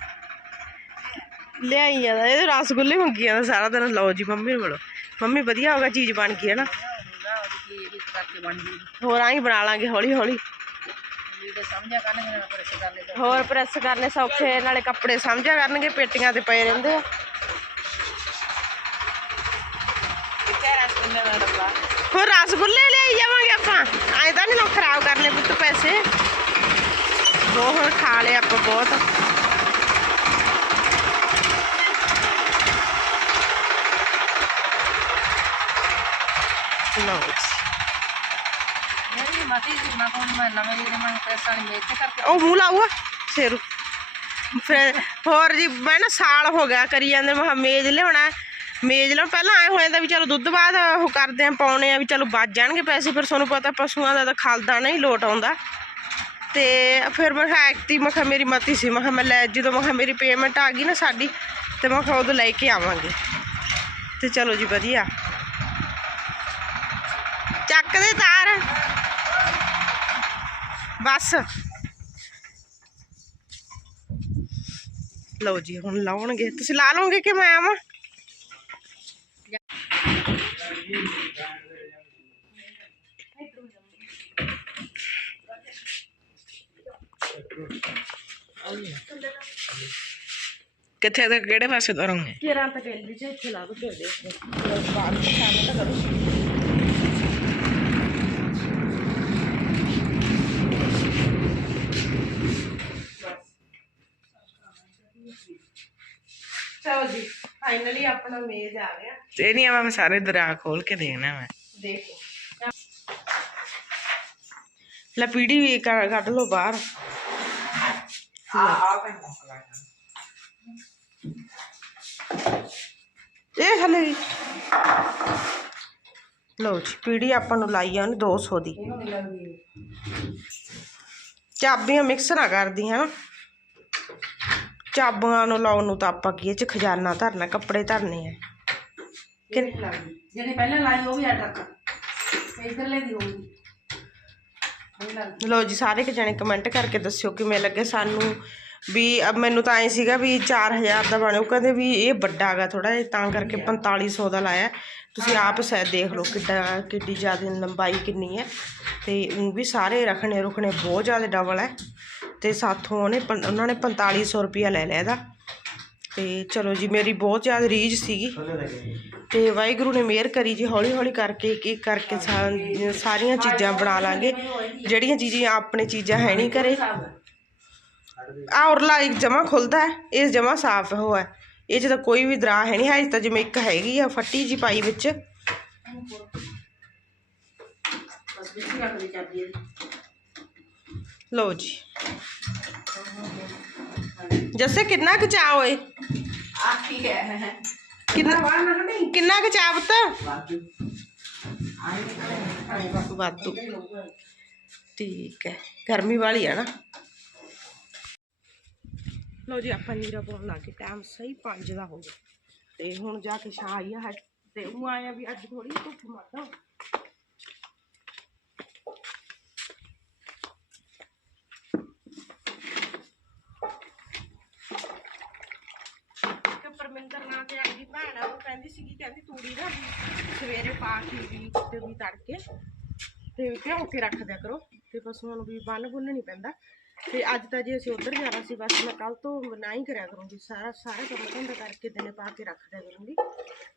Speaker 1: ਲਿਆਈ ਜਾਂਦਾ, ਇਹ ਰਸਗੁੱਲੇ ਮੰਗੀ ਜਾਂਦਾ ਸਾਰਾ ਦਿਨ। ਲਓ ਜੀ, ਮੰਮੀ ਨੂੰ ਮਿਲੋ ਮੰਮੀ ਵਧੀਆ ਹੋਗਾ ਚੀਜ਼ ਬਣ ਗਈ ਹੈ ਨਾ। ਹੋਰ ਆਈ ਬਣਾ ਲਾਂਗੇ ਹੌਲੀ ਹੌਲੀ ਹੋਰ ਪ੍ਰੈਸ ਕਰਨੇ ਸੌਖੇ ਨਾਲੇ ਕੱਪੜੇ ਸਮਝਿਆ ਕਰਨਗੇ, ਪੇਟੀਆਂ ਤੇ ਪਏ ਰਹਿੰਦੇ ਆ। ਹੋਰ ਰਸਗੁੱਲੇ ਲਿਆਈ ਜਾਵਾਂਗੇ ਆਪਾਂ ਆਪਾਂ ਐਂ ਤਾਂ ਨਹੀਂ ਲੋਕ ਖਰਾਬ ਕਰਨੇ ਪੁੱਤ ਪੈਸੇ ਬਹੁਤ ਖਾ ਲਿਆ ਆਪਾਂ ਬਹੁਤ ਲਓ ਜੀ।
Speaker 3: ਮੇਰੀ ਮਾਤੀ ਜੀ ਨਾ ਕੋਣ ਮੈਂ ਨਵੇਂ ਜਿਹੜੇ ਮੈਂ ਪੈਸਾ ਨਹੀਂ ਵੇਚ ਕਰਕੇ
Speaker 1: ਉਹ ਮੂੰਹ ਲਾਊਗਾ ਸੇਰੂ ਫਿਰ ਹੋਰ ਜੀ ਮੈਂ ਨਾ ਸਾਲ ਹੋ ਗਿਆ ਕਰੀ ਜਾਂਦੇ ਮੈਂ ਕਿਹਾ ਮੇਜ਼ ਲਿਆਉਣਾ ਹੈ। ਮੇਜ਼ ਲਓ ਪਹਿਲਾਂ ਆਏ ਹੋਏ ਤਾਂ ਵੀ ਚਲੋ ਦੁੱਧ ਬਾਅਦ ਉਹ ਕਰਦੇ ਆ, ਪਾਉਣੇ ਆ ਵੀ ਚਲੋ ਬਚ ਜਾਣਗੇ ਪੈਸੇ, ਫਿਰ ਤੁਹਾਨੂੰ ਪਤਾ ਪਸ਼ੂਆਂ ਦਾ ਤਾਂ ਖਲਦਾ ਨਹੀਂ, ਲੋਟ ਆਉਂਦਾ। ਤੇ ਫਿਰ ਮੈਂ ਕਿਹਾ ਮੈਂ ਕਿਹਾ ਮੇਰੀ ਮਤੀ ਸੀ, ਮੈਂ ਕਿਹਾ ਮੈਂ ਲੈ, ਜਦੋਂ ਮੈਂ ਕਿਹਾ ਮੇਰੀ ਪੇਮੈਂਟ ਆ ਗਈ ਨਾ ਸਾਡੀ, ਤੇ ਮੈਂ ਕਿਹਾ ਉਦੋਂ ਲੈ ਕੇ ਆਵਾਂਗੇ। ਤੇ ਚਲੋ ਜੀ ਵਧੀਆ। ਚੱਕ ਦੇ ਤਾਰ। ਬਸ। ਲਓ ਜੀ, ਹੁਣ ਲਾਉਣਗੇ। ਤੁਸੀਂ ਲਾ ਲਓਗੇ ਕਿ ਮੈਂ ਆਵਾਂ?
Speaker 4: ਕਿੱਥੇ ਤੇ ਕਿਹੜੇ ਪਾਸੇ ਤੁਰੋਂਗੇ
Speaker 1: ਕਿਰਾਂ ਤਾਂ ਕਹਿੰਦੀ ਜੇ ਇੱਥੇ ਲਾ ਦੋ ਫਿਰ ਦੇਖੋ। ਬਾਹਰ ਸਾਹਮਣੇ ਤਾਂ ਕਰੋ ਚਲੋ ਜੀ। ਫਾਈਨਲੀ ਆਪਣਾ ਮੇਜ਼ ਆ ਗਿਆ
Speaker 4: ਤੇ ਨਹੀਂ ਆਵਾ ਮੈਂ ਸਾਰੇ ਦਰਾ ਖੋਲ ਕੇ ਦੇਖਣਾ ਮੈਂ
Speaker 1: ਦੇਖੋ ਲੈ ਪੀੜੀ ਵੀ ਕ- ਕੱਢ ਲਓ ਬਾਹਰ ਇਹ ਥੱਲੇ ਵੀ ਲਓ ਜੀ ਪੀੜੀ ਆਪਾਂ ਨੂੰ ਲਾਈ ਆ ਉਹਨੇ 200 ਦੀ ਚਾਬੀਆਂ ਮਿਕਸ ਨਾ ਕਰਦੀ ਹਨਾ ਚਾਬੀਆਂ ਨੂੰ ਲਾਉਣ ਨੂੰ ਤਾਂ ਆਪਾਂ ਕੀ ਇਹ ਚ ਖਜ਼ਾਨਾ ਧਰਨਾ ਕੱਪੜੇ ਧਰਨੇ ਆ। ਕਿ
Speaker 3: ਜਿਹੜੀ ਪਹਿਲਾਂ ਲਾਈ ਉਹ ਵੀ ਆ ਟਰੱਕ ਇਧਰਲੇ ਦੀ ਹੋਊਗੀ ਨਹੀਂ ਲੱਗਦੀ
Speaker 1: ਲੋ ਜੀ ਸਾਰੇ ਕਿ ਜਣੇ ਕਮੈਂਟ ਕਰਕੇ ਦੱਸਿਓ ਕਿਵੇਂ ਲੱਗੇ ਸਾਨੂੰ। ਵੀ ਅਬ ਮੈਨੂੰ ਤਾਂ ਐ ਸੀਗਾ ਵੀ 4000 ਦਾ ਬਣਿਆ ਉਹ ਕਹਿੰਦੇ ਵੀ ਇਹ ਵੱਡਾ ਹੈਗਾ ਥੋੜਾ ਜਿਹਾ ਤਾਂ ਕਰਕੇ 4500 ਦਾ ਲਾਇਆ। ਤੁਸੀਂ ਆਪ ਸਹਿ ਦੇਖ ਲਓ ਕਿੱਡਾ ਕਿੱਡੀ ਜ਼ਿਆਦਾ ਲੰਬਾਈ ਕਿੰਨੀ ਹੈ। ਤੇ ਉਹ ਵੀ ਸਾਰੇ ਰੱਖਣੇ ਰੁਖਣੇ ਬਹੁਤ ਜ਼ਿਆਦਾ ਡਬਲ ਹੈ। ਤੇ ਸਾਥੋਂ ਉਹਨੇ ਉਹਨਾਂ ਨੇ 4500 ਰੁਪਿਆ ਲੈ ਲਿਆ ਇਹਦਾ। ਤੇ ਚਲੋ ਜੀ ਮੇਰੀ ਬਹੁਤ ਜ਼ਿਆਦਾ ਰੀਝ ਸੀਗੀ। ਤੇ ਵਾਹਿਗੁਰੂ ਨੇ ਮਿਹਰ ਕਰੀ ਜੀ ਹੌਲੀ ਹੌਲੀ ਕਰਕੇ ਇੱਕ ਕਰਕੇ ਸਾ- ਸਾਰੀਆਂ ਚੀਜ਼ਾਂ ਬਣਾ ਲਾਂਗੇ। ਜਿਹੜੀਆਂ ਚੀਜ਼ਾਂ ਆਪਣੇ ਚੀਜ਼ਾਂ ਹੈ ਨਹੀਂ ਘਰੇ। ਆ ਉਰਲਾ ਇੱਕ ਜਮਾ ਖੁੱਲਦਾ ਹੈ ਇਹ ਜਮਾ ਸਾਫ਼ ਹੋਇਆ ਇਹ 'ਚ ਤਾਂ ਕੋਈ ਵੀ ਦਰਾ ਹੈ ਨਹੀਂ ਹੈ ਤਾਂ ਜਿਵੇਂ ਇੱਕ ਹੈਗੀ ਆ ਫੱਟੀ ਜੀ ਪਾਈ ਵਿੱਚ
Speaker 3: ਬਸ ਵਿੱਚ ਹੀ ਰੱਖ ਦੇ ਚਾਬੀ ਇਹਦੀ
Speaker 1: ਲਓ ਜੀ ਜੱਸੇ ਕਿੰਨਾ ਕੁ ਚਾਹ ਓਏ
Speaker 3: ਆ ਠੀਕ ਹੈ
Speaker 1: ਕਿੰਨਾ
Speaker 3: ਬਾਹਰ ਨਾ ਕੱਢੀ
Speaker 1: ਕਿੰਨਾ ਕੁ ਚਾਹ ਪੁੱਤ
Speaker 3: ਆਏ
Speaker 1: ਲਓ ਜੀ, ਆਪਾਂ ਨੀਰਾ ਪਾਉਣ ਲੱਗ ਗਏ। ਟਾਈਮ ਸਹੀ 5 ਦਾ ਹੋ ਗਿਆ। ਤੇ ਹੁਣ ਜਾ ਕੇ ਛਾਂ ਆਈ ਆ ਤੇ ਉਹ ਆਇਆ ਵੀ ਅੱਜ ਥੋੜੀ ਧੁੱਪ ਮਾਰਦਾ। ਪਰਮਿੰਦਰ ਨਾਂ ਤੇ ਆਈ ਭੈਣ ਆ, ਉਹ ਕਹਿੰਦੀ ਸੀਗੀ, ਕਹਿੰਦੀ ਤੂੜੀ ਨਾ ਸਵੇਰੇ ਪਾ ਕੇ ਵੀ ਤੇ ਵੀ ਤੜਕੇ। ਤੇ ਭਿਉਂ ਕੇ ਰੱਖ ਦਿਆ ਕਰੋ। ਤੇ ਪਸ਼ੂਆਂ ਨੂੰ ਵੀ ਬੰਨ ਬੁੰਨ ਨਹੀਂ ਪੈਂਦਾ। ਤੇ ਅੱਜ ਤਾਂ ਜੇ ਅਸੀਂ ਉੱਧਰ ਜਾਣਾ ਸੀ ਬਸ ਮੈਂ ਕੱਲ ਤੋਂ ਨਾ ਹੀ ਕਰਿਆ ਕਰੂੰਗੀ ਸਾਰਾ ਸਾਰਾ ਕੰਮ ਧੰਦਾ ਕਰਕੇ ਦਿਨੇ ਪਾ ਕੇ ਰੱਖ ਦਿਆ ਕਰੂੰਗੀ।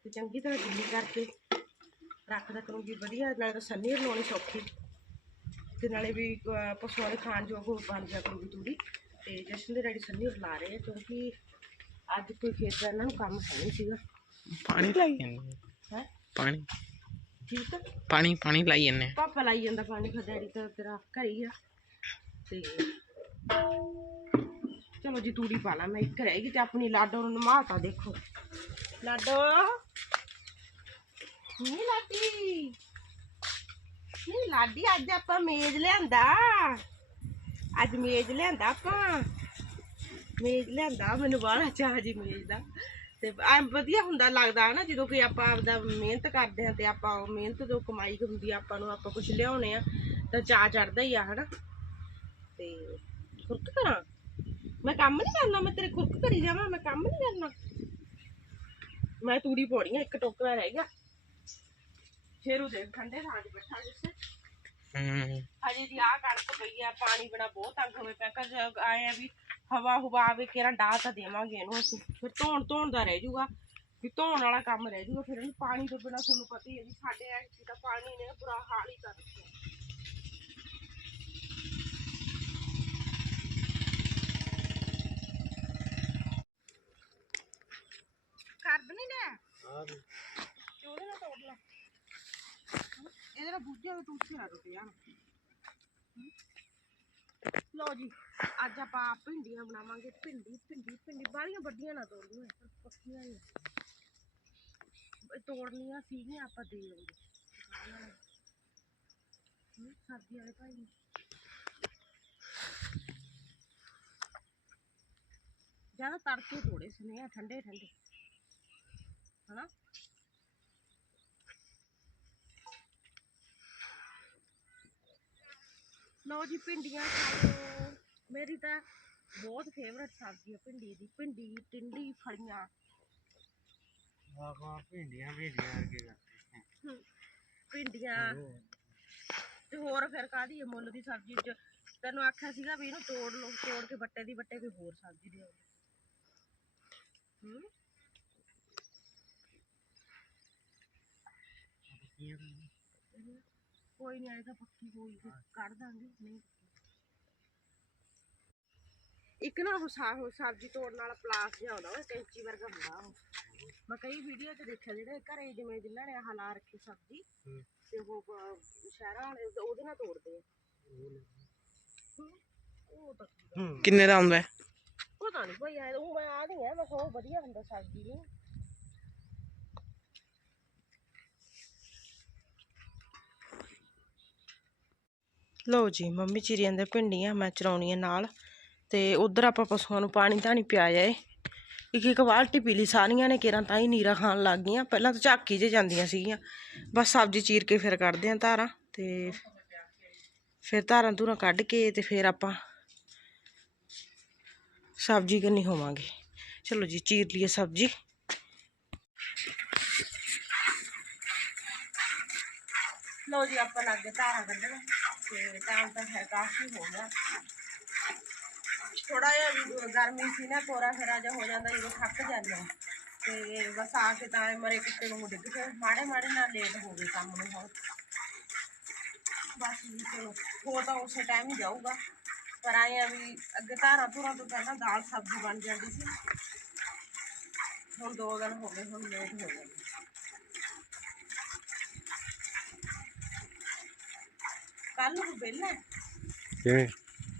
Speaker 1: ਤੇ ਚੰਗੀ ਤਰ੍ਹਾਂ ਗਿੱਲੀ ਕਰਕੇ ਰੱਖ ਦਿਆ ਕਰੂੰਗੀ ਵਧੀਆ ਨਾਲੇ ਤਾਂ ਸੰਨੀ ਲਾਉਣੀ ਸੌਖੀ। ਤੇ ਨਾਲੇ ਵੀ ਪਸ਼ੂਆਂ ਦੇ ਖਾਣ ਯੋਗ ਹੋ ਬਣ ਜਾ ਕਰੂਗੀ ਤੂੜੀ ਤੇ ਜਸ਼ਨ ਦੇ ਡੈਡੀ ਸੰਨੀ ਲਾ ਰਹੇ ਆ ਕਿਉਂਕਿ ਅੱਜ ਕੋਈ ਖੇਤ ਦਾ ਇਹਨਾਂ ਨੂੰ ਕੰਮ ਹੈ ਨਹੀਂ ਸੀਗਾ।
Speaker 4: ਪਾਣੀ ਲਾਈ? ਜਾਂਦੇ
Speaker 1: ਹੈ?
Speaker 4: ਪਾਣੀ।
Speaker 1: ਠੀਕ
Speaker 4: ਪਾਣੀ ਪਾਣੀ ਲਾਈ ਜਾਂਦੇ
Speaker 1: ਪਾਪਾ ਲਾਈ ਜਾਂਦਾ ਪਾਣੀ ਫਿਰ ਡੈਡੀ ਤਾਂ ਤੇਰਾ ਘਰ ਹੀ ਆ। ਤੇ ਚਲੋ ਜੀ ਤੂੜੀ ਪਾ ਲਾ, ਮੈਂ ਇੱਕ ਰਹੇਗੀ ਤੇ ਆਪਣੀ ਲਾਡੋ ਨੂੰ ਨਮਾਤਾ ਦੇਖੋ। ਲਾਡੋ ਨਹੀਂ ਲਾਡੀ ਨਹੀਂ ਲਾਡੀ, ਅੱਜ ਆਪਾਂ ਮੇਜ਼ ਲਿਆਂਦਾ। ਅੱਜ ਮੇਜ਼ ਲਿਆਂਦਾ ਆਪਾਂ। ਮੇਜ਼ ਲਿਆਂਦਾ, ਮੈਨੂੰ ਬਾਹਲਾ ਚਾਹ ਜੀ ਮੇਜ਼ ਦਾ। ਤੇ ਐ ਵਧੀਆ ਹੁੰਦਾ ਲੱਗਦਾ ਨਾ ਜਦੋਂ ਕੋਈ ਆਪਾਂ ਆਪਦਾ ਮਿਹਨਤ ਕਰਦੇ ਹਾਂ ਤੇ ਆਪਾਂ ਮਿਹਨਤ ਤੋਂ ਕਮਾਈ ਹੁੰਦੀ ਆ, ਆਪਾਂ ਨੂੰ ਆਪਾਂ ਕੁਝ ਲਿਆਉਣੇ ਆ, ਤਾਂ ਚਾਹ ਚੜਦਾ ਹੀ ਆ ਹਨਾ। ਤੇ ਖੁਰਕ ਕਰਾਂ? ਮੈਂ ਕੰਮ ਨਹੀਂ ਕਰਨਾ ਮੈਂ ਤੇਰੇ ਖੁਰਕ ਕਰੀ ਜਾਵਾਂ ਮੈਂ ਕੰਮ ਨਹੀਂ ਕਰਨਾ। ਮੈਂ ਤੂੜੀ ਪਾਉਣੀ ਆ ਇੱਕ ਟੋਕਰਾ ਰਹਿ ਗਿਆ। ਫੇਰ ਉਹ ਦੇਖ ਠੰਡੇ ਥਾਂ 'ਚ ਬੈਠਾ ਜਿਸੇ
Speaker 4: ਹੂੰ।
Speaker 1: ਹਜੇ ਦੀ ਆ ਕਣਕ ਪਈ ਆ ਪਾਣੀ ਬਣਾ ਬਹੁਤ ਤੰਗ ਹੋਵੇ ਪਿਆ ਕਰ ਆਏ ਆ ਵੀ ਹਵਾ ਹੁਵਾ ਆਵੇ ਕਿਹੜਾ ਡਾਹ ਤਾਂ ਦੇਵਾਂਗੇ ਇਹਨੂੰ ਅਸੀਂ। ਫਿਰ ਧੋਣ ਧੋਣ ਦਾ ਰਹਿ ਜਾਊਗਾ ਵੀ ਧੋਣ ਵਾਲਾ ਕੰਮ ਰਹਿ ਜਾਊਗਾ ਫਿਰ ਇਹਨੂੰ ਪਾਣੀ ਤੋਂ ਬਿਨਾ ਤੁਹਾਨੂੰ ਪਤਾ ਹੀ ਹੈ ਜੀ ਸਾਡੇ ਐਂਟੀ ਦਾ ਪਾਣੀ ਨੇ ਬੁਰਾ ਹਾਲ ਹੀ ਕਰ ਦਿੱਤਾ। ਤੇ ਉਹਦੇ ਨਾਲ ਤੋੜ ਲਾ। ਇਹਦੇ ਨਾਲ ਬੁੱਝੇ ਹੋਏ ਤੂੰ ਉੱਥੇ ਨਾ ਟੁੱਟ ਜਾਣ ਲਓ ਜੀ ਅੱਜ ਆਪਾਂ ਭਿੰਡੀਆਂ ਬਣਾਵਾਂਗੇ। ਭਿੰਡੀ ਭਿੰਡੀ ਭਿੰਡੀ। ਬਾਹਲੀਆਂ ਵੱਡੀਆਂ ਨਾ ਤੋੜਨੀਆਂ ਪਰ ਪੱਕੀਆਂ ਹੀ ਆ। ਇਹ ਤੋੜਨੀਆਂ ਸੀਗੀਆਂ ਆਪਾਂ ਦੇ ਵਾਲੇ ਭਾਈ। ਜ਼ਿਆਦਾ ਤੜਕੇ ਤੋੜੇ ਸਨੇ ਠੰਡੇ ਠੰਡੇ। ਹਨਾ? ਲਓ ਜੀ ਭਿੰਡੀਆਂ ਖਾਓ ਮੇਰੀ ਤਾਂ ਬਹੁਤ ਫੇਵਰਟ ਸਬਜ਼ੀ ਹੈ ਭਿੰਡੀ ਦੀ। ਭਿੰਡੀ ਟਿੰਡੀ ਫਲੀਆਂ।
Speaker 4: ਆਪਾਂ ਭਿੰਡੀਆਂ ਭਿੰਡੀਆਂ ਅੱਗੇ ਕਰਦੇ
Speaker 1: ਭਿੰਡੀਆਂ। ਤੇ ਹੋਰ ਫਿਰ ਕਾਦੀ ਹੈ ਮੁੱਲ ਦੀ ਸਬਜ਼ੀ ਚ? ਤੈਨੂੰ ਆਖਿਆ ਸੀਗਾ ਵੀ ਇਹਨੂੰ ਤੋੜ ਲਓ ਤੋੜ ਕੇ ਬੱਟੇ ਦੀ ਬੱਟੇ ਕੋਈ ਹੋਰ ਸਬਜ਼ੀ ਦੇ ਹੂੰ? ਕੋਈ ਨਹੀਂ ਆਏਗਾ ਪੱਕੀ ਹੋਈ ਤੇ ਕੱਢ ਦਾਂਗੇ ਨਹੀਂ। ਇੱਕ ਨਾ ਉਹ ਸਾ- ਉਹ ਸਬਜ਼ੀ ਤੋੜਨ ਵਾਲਾ ਪਲਾਸ ਜਿਹਾ ਆਉਂਦਾ ਉਹ ਕੈਂਚੀ ਵਰਗਾ ਹੁੰਦਾ ਉਹ। ਮੈਂ ਕਈ ਵੀਡੀਓ 'ਚ ਦੇਖਿਆ ਜਿਹੜੇ ਘਰੇ ਜਿਵੇਂ ਜਿਨ੍ਹਾਂ ਨੇ ਆਹ ਲਾ ਰੱਖੀ ਸਬਜ਼ੀ ਤੇ ਉਹ ਸ਼ਹਿਰਾਂ ਵਾਲੇ ਉਹਦੇ- ਨਾਲ ਤੋੜਦੇ ਆ। ਉਹ ਤਾਂ।
Speaker 4: ਕਿੰਨੇ ਦਾ ਆਉਂਦਾ ਹੈ?
Speaker 1: ਪਤਾ ਨਹੀਂ ਭਾਈ ਉਹ ਮੈਂ ਆ ਨਹੀਂ ਮੈਂ ਕਿਹਾ ਉਹ ਵਧੀਆ ਹੁੰਦਾ ਸਬਜ਼ੀ ਨੂੰ। ਲਓ ਜੀ, ਮੰਮੀ ਚੀਰੀ ਜਾਂਦੇ ਭਿੰਡੀਆਂ ਮੈਂ ਚਰਾਉਣੀਆਂ ਨਾਲ ਤੇ ਉਧਰ ਆਪਾਂ ਪਸ਼ੂਆਂ ਨੂੰ ਪਾਣੀ ਧਾਣੀ ਪਿਆ ਜਾਏ ਇੱਕ ਇੱਕ ਬਾਲਟੀ ਪੀ ਲਈ, ਸਾਰੀਆਂ ਨੇ ਕੇਰਾਂ ਤਾਂ ਹੀ ਨੀਰਾ ਖਾਣ ਲੱਗ ਗਈਆਂ, ਪਹਿਲਾਂ ਤਾਂ ਝਾਕੀ 'ਚ ਜਾਂਦੀਆਂ ਸੀਗੀਆਂ। ਬਸ ਸਬਜ਼ੀ ਚੀਰ ਕੇ ਫਿਰ ਕੱਢਦੇ ਆਂ ਧਾਰਾਂ ਤੇ ਫਿਰ ਧਾਰਾਂ ਧੂਰਾਂ ਕੱਢ ਕੇ ਤੇ ਫਿਰ ਆਪਾਂ ਸਬਜ਼ੀ ਕਰਨੀ ਹੋਵਾਂਗੇ। ਚਲੋ ਜੀ, ਚੀਰ ਲਈਏ ਸਬਜ਼ੀ। ਲੋ ਜੀ, ਆਪਾਂ ਲੱਗੇ ਧਾਰਾਂ ਕੱਢਣ ਤੇ ਟਾਈਮ ਤਾਂ ਫਿਰ ਕਾਫੀ ਹੋ ਗਿਆ। ਥੋੜਾ ਜਿਹਾ ਵੀ ਗਰਮੀ ਸੀ ਨਾ ਤੋਰਾ ਫੇਰਾ ਜਿਹਾ ਹੋ ਜਾਂਦਾ, ਜਦੋਂ ਥੱਕ ਜਾਂਦੇ ਹਾਂ। ਤੇ ਬਸ ਆ ਕੇ ਤਾਂ ਮਰੇ ਕੁੱਤੇ ਨੂੰ ਡਿੱਗ ਪਏ। ਮਾੜੇ ਮਾੜੇ ਨਾਲ ਲੇਟ ਹੋ ਗਏ ਕੰਮ ਨੂੰ ਹੁਣ। ਬਸ ਜੀ, ਚਲੋ ਹੋ ਤਾਂ ਉਸੇ ਟਾਈਮ ਹੀ ਜਾਊਗਾ। ਪਰ ਆਏ ਆ ਵੀ ਅੱਗੇ ਧਾਰਾਂ ਧੁਰਾਂ ਤੋਂ ਪਹਿਲਾਂ ਦਾਲ ਸਬਜ਼ੀ ਬਣ ਜਾਂਦੀ ਸੀ। ਹੁਣ ਦੋ ਦਿਨ ਹੋ ਗਏ, ਹੁਣ ਲੇਟ ਹੋ ਗਏ। ਕੱਲ ਨੂੰ ਹੈ,
Speaker 5: ਕਿਵੇਂ?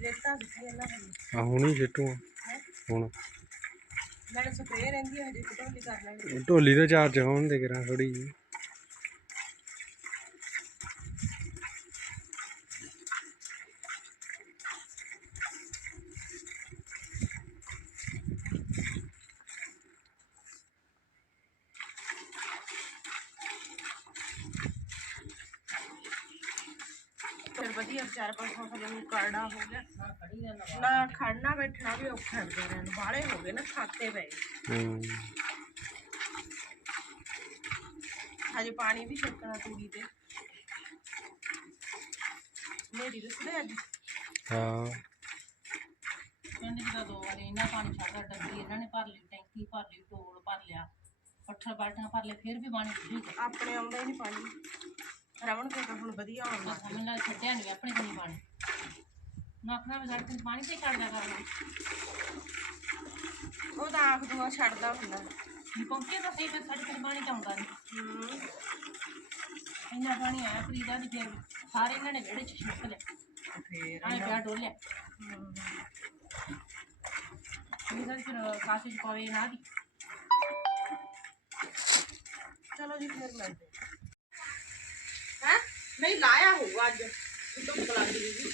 Speaker 1: ਰੇਤਾ ਦਿੱਤੀ ਇਹਨਾਂ ਨੂੰ
Speaker 5: ਆ ਹੁਣੀ ਸਿੱਟੂ ਹੁਣ।
Speaker 1: ਨਾਲੇ ਸਪਰੇਅ ਰਹਿੰਦੀ ਹੈ ਹਜੇ ਕਟੋਲੀ ਕਰ ਲੈਣੀ।
Speaker 5: ਢੋਲੀ ਦਾ ਚਾਰਜ ਹੋਣ ਦੇ ਕਰਾਂ ਥੋੜੀ ਜੀ
Speaker 1: ਫਿਰ ਵਧੀਆ ਵਿਚਾਰ ਪਰ ਫਸਲ ਨੂੰ ਕਰਨਾ ਹੋ ਗਿਆ ਨਾ ਖੜਨਾ ਬੈਠਣਾ ਵੀ ਔਖਾ ਹੋ ਗਿਆ ਨੂੰ ਬਾਲੇ ਹੋ ਗਏ ਨਾ ਖਾਤੇ ਪਏ।
Speaker 5: ਹੂੰ।
Speaker 1: ਹਜੇ ਪਾਣੀ ਵੀ ਛਿੜਕਣਾ ਤੂੜੀ ਤੇ। ਮੇਰੀ ਰਸਦੇ ਅੱਜ?
Speaker 5: ਹਾਂ।
Speaker 6: ਪਿੰਡ ਤਾਂ ਦੋ ਵਾਰੀ ਇਹਨਾਂ ਪਾਣੀ ਛੱਡਦਾ ਡੱਬੀ ਇਹਨਾਂ ਨੇ ਭਰ ਲਈ ਟੈਂਕੀ ਭਰ ਲਈ ਟੋਲ ਭਰ ਲਿਆ ਪੱਠਰ ਬਾਲਟੀਆਂ ਭਰ ਲਏ ਫਿਰ ਵੀ ਪਾਣੀ ਠੀਕ ਹੈ
Speaker 1: ਆਪਣੇ ਆਉਂਦਾ ਹੀ ਨਹੀਂ ਪਾਣੀ। ਰਵਣ ਕੇ ਤਾਂ ਹੁਣ ਵਧੀਆ ਆਉਂਦਾ
Speaker 6: ਸਮਝ ਨਾਲ ਛੱਡਿਆ ਨਹੀਂ ਆਪਣੇ ਕੋਲ ਪਾਣੀ। ਨਾਖਣਾ ਵੀ ਸਾਡੇ ਪਾਣੀ ਤੇ ਕੱਢਦਾ ਕਰਨਾ।
Speaker 1: ਉਹ ਤਾਂ ਆਖ ਦੂਆ ਛੱਡਦਾ ਹੁੰਦਾ।
Speaker 6: ਵੀ ਪਹੁੰਚੇ ਤਾਂ ਸਹੀ ਫਿਰ ਸਾਡੇ ਕੋਲ ਪਾਣੀ ਚ ਆਉਂਦਾ ਨਹੀਂ
Speaker 1: ਹੂੰ।
Speaker 6: ਇੰਨਾ ਪਾਣੀ ਆਇਆ ਫਰੀਦਾ ਦੀ ਫਿਰ। ਸਾਰੇ ਇਹਨਾਂ ਨੇ ਵਿਹੜੇ ਚ ਛਿੱਕ ਲਿਆ।
Speaker 1: ਫੇਰ
Speaker 6: ਆਏ ਪਿਆ ਡੋਲਿਆ। ਫਰੀਦਾ ਦੀ ਫਿਰ ਕਾਸੇ ਚ ਪਾਵੇ ਨਾ ਦੀ।
Speaker 1: ਚਲੋ ਜੀ ਫਿਰ ਮਿਲਦੇ ਹੈ। ਨਹੀਂ, ਲਾਇਆ ਹੋਊਗਾ ਅੱਜ। ਧੁੱਪ ਲੱਗਦੀ ਜੀ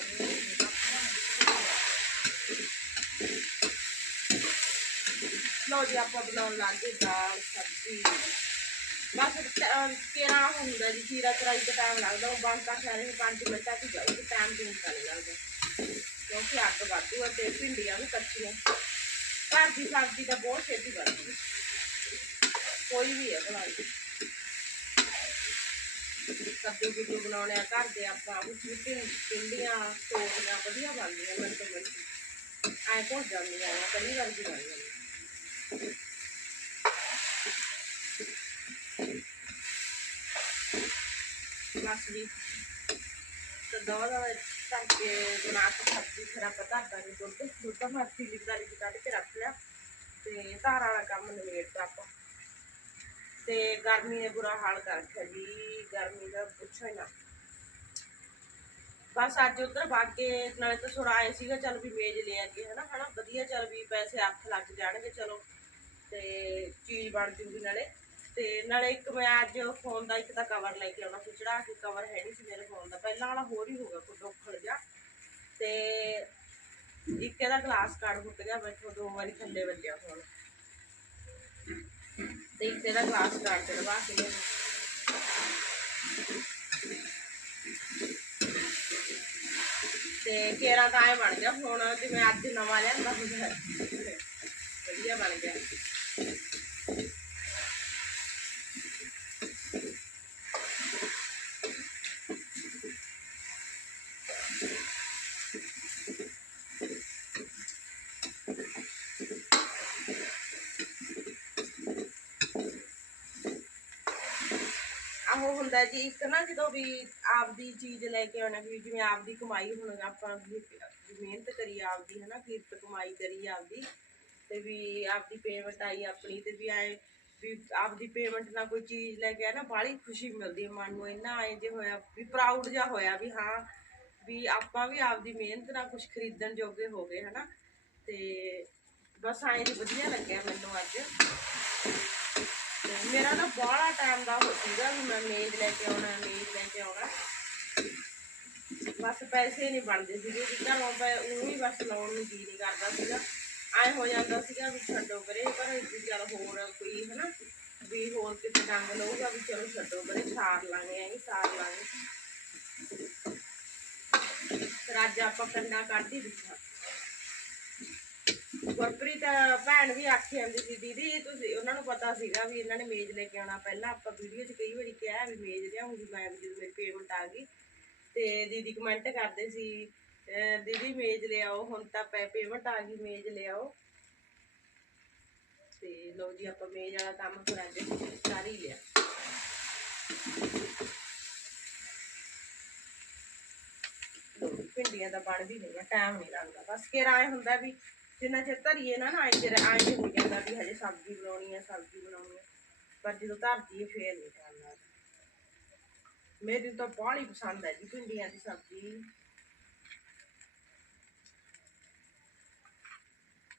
Speaker 1: ਲਓ ਜੀ, ਆਪਾਂ ਬਣਾਉਣ ਲੱਗੇ ਦਾਲ, ਸਬਜ਼ੀ। ਬਸ ਤੇਰਾ ਹੁੰਦਾ ਜੀ ਚੀਰਾ ਚਰਾਈ ਤੇ ਟਾਈਮ ਲੱਗਦਾ, ਉਹ ਬੰਕਾ ਸਾਰੇ 5 ਮਿੰਟਾਂ 'ਚ ਜਾਊਗੀ ਟਾਈਮ ਤੇ ਨਹੀਂ ਲੱਗਦਾ ਕਿਉਂਕਿ ਅੱਗ ਵਾਧੂ ਹੈ ਤੇ ਭਿੰਡੀਆਂ ਵੀ ਕੱਚੀਆਂ। ਘਰ ਦੀ ਸਬਜ਼ੀ ਤਾਂ ਬਹੁਤ ਛੇਤੀ ਬਣਦੀ ਕੋਈ ਵੀ ਹੈ ਬਣਾਈ ਕੱਦੂ ਕੁੱਦੂ ਬਣਾਉਣੇ ਆ, ਘਰ ਦੇ ਆਪਾਂ ਉਸ ਵਿੱਚ ਪਿੰਡੀਆਂ ਤੋੜੀਆਂ ਵਧੀਆ ਬਣਦੀਆਂ ਮੈਨੂੰ ਤਾਂ ਮਿੰਟ ਐ ਭੁੱਲ ਜਾਂਦੀਆਂ ਆ ਪਹਿਲੀ ਵਾਰ ਦੀ ਬਣ ਜਾਂਦੀ। ਬਸ ਜੀ। ਤਾਂ ਦੋ ਕਰਕੇ ਬਣਾ ਕੇ ਸਬਜ਼ੀ ਫਿਰ ਆਪਾਂ ਧਰ ਦਾਂਗੇ ਦੁੱਧ ਦੁੱਧ ਤਾਂ ਮੈਂ ਸੀਲੀ ਕੱਢ ਕੇ ਰੱਖ ਲਿਆ। ਤੇ ਧਾਰ ਵਾਲਾ ਕੰਮ ਨਿਬੇੜਤਾ ਆਪਾਂ। ਤੇ ਗਰਮੀ ਨੇ ਬੁਰਾ ਹਾਲ ਕਰ ਰੱਖਿਆ ਜੀ, ਗਰਮੀ ਦਾ ਪੁੱਛੋ ਹੀ ਨਾ। ਬਸ ਅੱਜ ਉਧਰ ਬਾਗੇ ਨਾਲੇ ਤਾਂ ਥੋੜਾ ਆਏ ਸੀਗਾ, ਚੱਲ ਵੀ ਮੇਜ ਲੈ ਅੱਗੇ ਹਨਾ ਹਨਾ, ਵਧੀਆ ਚੱਲ ਵੀ ਪੈਸੇ ਹੱਥ ਲੱਗ ਜਾਣਗੇ, ਚਲੋ, ਤੇ ਚੀਜ਼ ਬਣ ਜੂਗੀ ਨਾਲੇ। ਤੇ ਨਾਲੇ ਇੱਕ ਮੈਂ ਅੱਜ ਫੋਨ ਦਾ ਇੱਕ ਤਾਂ ਕਵਰ ਲੈ ਕੇ ਆਉਣਾ ਸੀ ਚੜਾ ਕੇ ਕਵਰ ਹੈ ਨਹੀਂ ਸੀ ਮੇਰੇ ਫੋਨ ਦਾ, ਪਹਿਲਾਂ ਵਾਲਾ ਹੋਰ ਹੀ ਹੋ ਗਿਆ, ਕੋਈ ਡੋਖੜ ਜਾ ਤੇ ਇੱਕ ਇਹਦਾ ਗਲਾਸ ਕਾਰਡ ਫੁੱਟ ਗਿਆ, ਮੈਂ ਦੋ ਵਾਰੀ ਥੱਲੇ ਵੱਜਿਆ ਫੋਨ ਤੇ ਇੱਕ ਗਲਾਸ ਕਾਰਡ ਤੇ ਲਵਾ ਕੇ ਤੇ ਕੇਰਾ ਤਾਂ ਐ ਬਣ ਗਿਆ, ਹੁਣ ਜਿਵੇਂ ਅੱਜ ਨਵਾਂ ਲਿਆਂਦਾ ਹੁੰਦਾ, ਵਧੀਆ ਬਣ ਗਿਆ। ਆਹੋ ਇੱਕ ਨਾ ਜਦੋਂ ਵੀ ਆਪਦੀ ਚੀਜ਼ ਲੈ ਕੇ ਆਉਣਾ, ਵੀ ਜਿਵੇਂ ਆਪਦੀ ਕਮਾਈ ਹੁਣ ਆਪਾਂ ਵੀ ਮਿਹਨਤ ਕਰੀ ਆਪਦੀ, ਹਨਾ, ਕਿਰਤ ਕਮਾਈ ਕਰੀ ਆਪਦੀ, ਤੇ ਵੀ ਆਪਦੀ ਪੇਮੈਂਟ ਆਈ ਆਪਣੀ, ਤੇ ਵੀ ਆਏ, ਵੀ ਆਪਦੀ ਪੇਮੈਂਟ ਨਾਲ ਕੋਈ ਚੀਜ਼ ਲੈ ਕੇ ਆਇਆ ਨਾ, ਬਾਹਲੀ ਖੁਸ਼ੀ ਮਿਲਦੀ ਹੈ ਮਨ ਨੂੰ, ਇੰਨਾ ਆਏ ਜੇ ਹੋਇਆ, ਵੀ ਪ੍ਰਾਊਡ ਜਿਹਾ ਹੋਇਆ ਵੀ ਹਾਂ, ਵੀ ਆਪਾਂ ਵੀ ਆਪਦੀ ਮਿਹਨਤ ਨਾਲ ਕੁਝ ਖਰੀਦਣ ਜੋਗੇ ਹੋ ਗਏ, ਹਨਾ, ਤੇ ਬਸ ਆਏ ਵਧੀਆ ਲੱਗਿਆ ਮੈਨੂੰ ਅੱਜ। ਮੇਰਾ ਨਾ ਬਾਹਲਾ ਟਾਈਮ ਦਾ ਹੋ ਸੀਗਾ ਵੀ ਮੈਂ ਮੇਜ਼ ਲੈ ਕੇ ਆਉਣਾ, ਮੇਜ਼ ਲੈ ਕੇ ਆਉਣਾ। ਬਸ ਪੈਸੇ ਨਹੀਂ ਬਣਦੇ ਸੀਗੇ ਕਿ ਘਰੋਂ ਪੈ ਉਹ ਵੀ ਬਸ ਲਾਉਣ ਨੂੰ ਜੀ ਨਹੀਂ ਕਰਦਾ ਸੀਗਾ। ਐ ਹੋ ਜਾਂਦਾ ਸੀਗਾ ਵੀ ਛੱਡੋ ਪਰੇ, ਪਰ ਵੀ ਚੱਲ ਹੋਰ ਕੋਈ ਹਨਾ, ਵੀ ਹੋਰ ਕਿਤੇ ਡੰਗ ਲਊਗਾ ਵੀ ਚਲੋ ਛੱਡੋ ਪਰੇ, ਸਾਰ ਲਾਂਗੇ ਅਸੀਂ ਸਾਰ ਲਾਂਗੇ। ਫਿਰ ਅੱਜ ਆਪਾਂ ਕੰਡਾ ਕੱਢ ਹੀ ਦਿੱਤਾ। ਗੁਰਪ੍ਰੀਤ, ਭੈਣ ਵੀ ਆਖੀ ਜਾਂਦੀ ਸੀ, ਦੀਦੀ, ਤੁਸੀਂ ਉਹਨਾਂ ਨੂੰ ਪਤਾ ਸੀਗਾ ਵੀ ਇਹਨਾਂ ਨੇ ਮੇਜ਼ ਲੈ ਕੇ ਆਉਣਾ। ਪਹਿਲਾਂ ਆਪਾਂ ਵੀਡੀਓ 'ਚ ਕਈ ਵਾਰੀ ਕਿਹਾ ਵੀ ਮੇਜ਼ ਲਿਆਉਂਗੀ ਮੈਂ ਜਦੋਂ ਮੇਰੀ ਪੇਮੈਂਟ ਆ ਗਈ। ਤੇ ਦੀਦੀ ਕਮੈਂਟ ਕਰਦੇ ਸੀ ਦੀਦੀ, ਮੇਜ਼ ਲਿਆਓ ਹੁਣ ਤਾਂ ਪੇਮੈਂਟ ਆ ਗਈ, ਮੇਜ਼ ਲਿਆਓ ਤੇ ਲਓ ਜੀ, ਆਪਾਂ ਮੇਜ਼ ਵਾਲਾ ਕੰਮ ਫਿਰ ਸਾਰੀ ਲਿਆ। ਭਿੰਡੀਆਂ ਦਾ ਬਣ ਵੀ ਗਈਆਂ ਟਾਈਮ ਨਹੀਂ ਲੱਗਦਾ। ਬਸ ਕਿਹੜਾ ਐ ਹੁੰਦਾ ਵੀ ਜਿੰਨਾ ਚਿਰ ਧਰੀਏ ਨਾ ਨਾ ਆਏ ਆਏ ਹੋ ਜਾਂਦਾ ਵੀ ਹਜੇ ਸਬਜ਼ੀ ਬਣਾਉਣੀ ਹੈ ਸਬਜ਼ੀ ਬਣਾਉਣੀ ਹੈ ਪਰ ਜਦੋਂ ਧਰਦੀ ਫੇਰ ਨਹੀਂ ਟਾਈਮ ਲੱਗਦਾ। ਮੇਰੀ ਤਾਂ ਬਾਹਲੀ ਪਸੰਦ ਹੈ ਜੀ ਭਿੰਡੀਆਂ ਦੀ ਸਬਜ਼ੀ।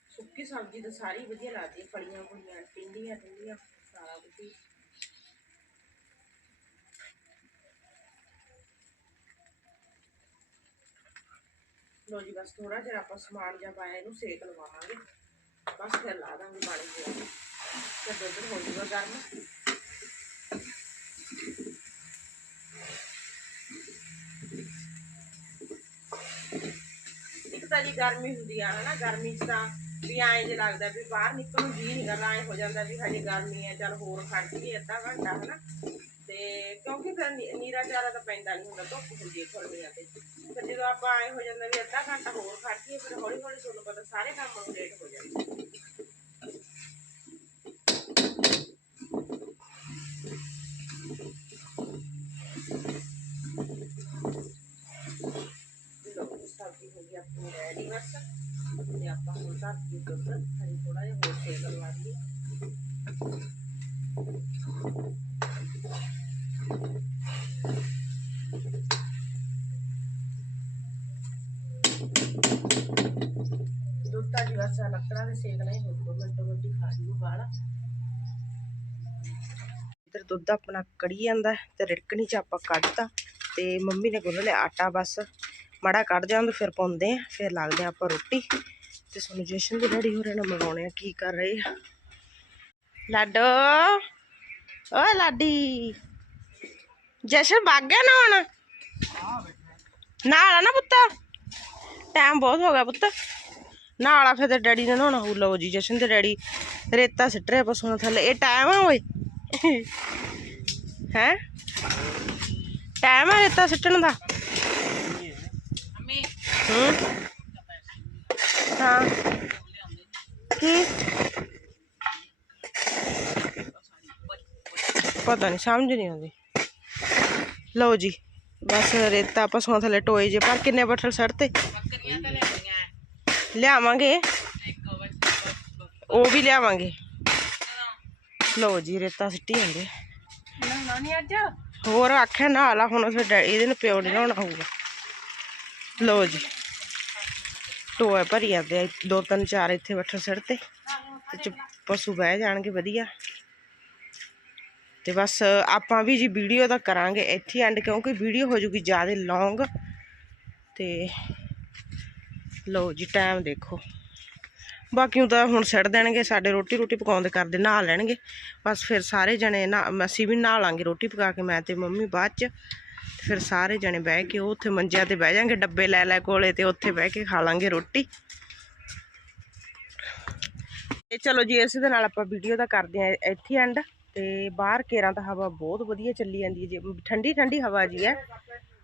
Speaker 1: ਸੁੱਕੀ ਸਬਜ਼ੀ ਤਾਂ ਸਾਰੀ ਵਧੀਆ ਲੱਗਦੀ ਹੈ ਫਲੀਆਂ ਫੁਲੀਆਂ ਟਿੰਡੀਆਂ ਟਿੰਡੀਆਂ ਸਾਰਾ ਵਧੀਆ ਲੋ ਜੀ, ਬਸ ਥੋੜਾ ਜਿਹਾ ਆਪਾਂ ਸਮਾਨ ਜਿਹਾ ਪਾਇਆ ਇਹਨੂੰ ਸੇਕ ਲਵਾਵਾਂਗੇ। ਬਸ ਫਿਰ ਲਾ ਦਾਂਗੇ ਬਣ ਗਿਆ ਤੇ ਦੁੱਧ ਹੋ ਜੂਗਾ ਗਰਮ। ਇੱਕ ਤਾਂ ਜੀ ਗਰਮੀ ਹੁੰਦੀ ਆ, ਹਨਾ, ਗਰਮੀ 'ਚ ਤਾਂ ਵੀ ਐਂ ਜੇ ਲੱਗਦਾ ਵੀ ਬਾਹਰ ਨਿਕਲਣ ਨੂੰ ਜੀ ਨਹੀਂ ਕਰਦਾ, ਐਂ ਹੋ ਜਾਂਦਾ ਵੀ ਹਜੇ ਗਰਮੀ ਹੈ ਚੱਲ ਹੋਰ ਖੜ ਜੀਏ ਅੱਧਾ ਘੰਟਾ, ਹਨਾ। ਤੇ ਕਿਉਂਕਿ ਫਿਰ ਨੀਰਾ ਚਾਰਾ ਤਾਂ ਪੈਂਦਾ ਨਹੀਂ ਹੁੰਦਾ, ਧੁੱਪ ਹੁੰਦੀ ਹੈ ਥੋੜ੍ਹੀਆਂ ਤੇ ਫਿਰ ਜਦੋਂ ਆਪਾਂ ਆਏ ਹੋ ਜਾਂਦਾ ਵੀ ਅੱਧਾ ਘੰਟਾ ਹੋਰ ਖੜ ਜੀਏ ਫਿਰ ਹੌਲੀ ਹੌਲੀ ਤੁਹਾਨੂੰ ਪਤਾ ਸਾਰੇ ਕੰਮ ਲੇਟ ਹੋ ਜਾਂਦੇ ਲਓ ਜੀ, ਸਬਜ਼ੀ ਹੋ ਗਈ ਆਪਣੀ ਰੈਡੀ ਬਸ ਤੇ ਆਪਾਂ ਹੁਣ ਧਰਤੀ ਦੁੱਧ ਹਰੀ ਥੋੜਾ ਜਿਹਾ ਹੋਰ ਸੇਕ ਲਵਾ ਦਈਏ ਦੁੱਧ ਜੀ ਬਸ ਲੱਕੜਾਂ ਦੇ ਸੇਕ ਹੀ ਹੋ ਮਿੰਟੋ ਮਿੰਟੀ ਖਾ ਜੂਗਾ ਬਾਹਲਾ ਇੱਧਰ ਦੁੱਧ ਆਪਣਾ ਕੜੀ ਜਾਂਦਾ ਤੇ ਰਿੜਕਣੀ ਚ ਆਪਾਂ ਕੱਢਤਾ ਤੇ ਮੰਮੀ ਨੇ ਗੁੰਨ ਲਿਆ ਆਟਾ ਬਸ ਮਾੜਾ ਕੱਢ ਜਾਂਦੇ ਫਿਰ ਪਾਉਂਦੇ ਆ ਫਿਰ ਲੱਗਦੇ ਆ ਆਪਾਂ ਰੋਟੀ ਤੇ ਸਾਨੂੰ ਜਸ਼ਨ ਦੀ ਰੈਡੀ ਹੋ ਰਹੇ ਨੇ ਆ ਕੀ ਕਰ ਰਹੇ ਆ ਲਾਡੋ ਓਏ ਲਾਡੀ ਜਸ਼ਨ ਵਗ ਗਿਆ ਨਾ ਹੁਣ ਨਾਲ ਆ ਨਾ ਪੁੱਤ ਟਾਈਮ ਬਹੁਤ ਹੋ ਗਿਆ ਪੁੱਤ ਨਾਲਾ ਫਿਰ ਤੇ ਡੈਡੀ ਨੇ ਨਹਾਉਣਾ ਹੋਊ। ਲਓ ਜੀ, ਜਸ਼ਨ ਦੇ ਡੈਡੀ ਰੇਤਾ ਸਿੱਟ ਰਿਹਾ ਪਸ਼ੂਆਂ ਥੱਲੇ। ਇਹ ਟਾਈਮ ਆ ਓਏ। ਹੈ? ਟਾਈਮ ਆ ਰੇਤਾ ਸਿੱਟਣ ਦਾ। ਹਾਂ? ਕੀ? ਪਤਾ ਨਹੀਂ ਸਮਝ ਨਹੀਂ ਆਉਂਦੀ। ਲਓ ਜੀ, ਬਸ ਰੇਤਾ ਪਸ਼ੂਆਂ ਥੱਲੇ ਟੋਏ ਜੇ, ਪਰ ਕਿੰਨੇ ਬੱਠਲ ਸੜਤੇ। ਲਿਆਵਾਂਗੇ। ਉਹ ਵੀ ਲਿਆਵਾਂਗੇ। ਲਓ ਜੀ, ਰੇਤਾ ਸਿੱਟੀ ਜਾਂਦੇ।
Speaker 6: ਨਹਾਉਣਾ ਨਹੀਂ ਅੱਜ
Speaker 1: ਹੋਰ ਆਖਿਆ ਨਹਾ ਲਾ ਹੁਣ ਫਿਰ ਇਹਦੇ ਨੂੰ ਪਿਓ ਨਹੀਂ ਨਹਾਉਣਾ ਹੋਊਗਾ। ਲਓ ਜੀ। ਟੋਏ ਭਰੀ ਜਾਂਦੇ ਆ, ਦੋ ਤਿੰਨ ਚਾਰ ਇੱਥੇ ਬੱਠਲ ਸਿਰ ਤੇ। ਪਸ਼ੂ ਬਹਿ ਜਾਣਗੇ, ਵਧੀਆ। ਤੇ ਬਸ ਆਪਾਂ ਵੀ ਜੀ ਵੀਡੀਓ ਦਾ ਕਰਾਂਗੇ ਇੱਥੇ ਐਂਡ ਕਿਉਂਕਿ ਵੀਡੀਓ ਹੋ ਜੂਗੀ ਜ਼ਿਆਦਾ ਲੌਂਗ ਤੇ ਲਓ ਜੀ ਟਾਈਮ ਦੇਖੋ। ਬਾਕੀ ਤਾਂ ਹੁਣ ਸਿੱਟ ਦੇਣਗੇ, ਸਾਡੇ ਰੋਟੀ ਰੋਟੀ ਪਕਾਉਂਦੇ ਕਰਦੇ ਨਹਾ ਲੈਣਗੇ। ਬਸ ਫਿਰ ਸਾਰੇ ਜਣੇ ਨਾ, ਅਸੀਂ ਵੀ ਨਹਾ ਲਾਂਗੇ ਰੋਟੀ ਪਕਾ ਕੇ, ਮੈਂ ਤੇ ਮੰਮੀ ਬਾਅਦ ਚ। ਫਿਰ ਸਾਰੇ ਜਣੇ ਬਹਿ ਕੇ ਉਹ ਉੱਥੇ ਮੰਜਿਆਂ ਤੇ ਬਹਿ ਜਾਾਂਗੇ ਡੱਬੇ ਲੈ ਲੈ ਕੋਲੇ ਤੇ ਉੱਥੇ ਬਹਿ ਕੇ ਖਾ ਲਾਂਗੇ ਰੋਟੀ। ਤੇ ਚਲੋ ਜੀ, ਇਸੇ ਦੇ ਨਾਲ ਆਪਾਂ ਵੀਡੀਓ ਦਾ ਕਰਦੇ ਆ ਇੱਥੇ ਐਂਡ ਤੇ ਬਾਹਰ ਕੇਰਾਂ ਤਾਂ ਹਵਾ ਬਹੁਤ ਵਧੀਆ ਚੱਲੀ ਜਾਂਦੀ ਹੈ ਜੀ। ਠੰਡੀ ਠੰਡੀ ਹਵਾ ਜੀ ਹੈ।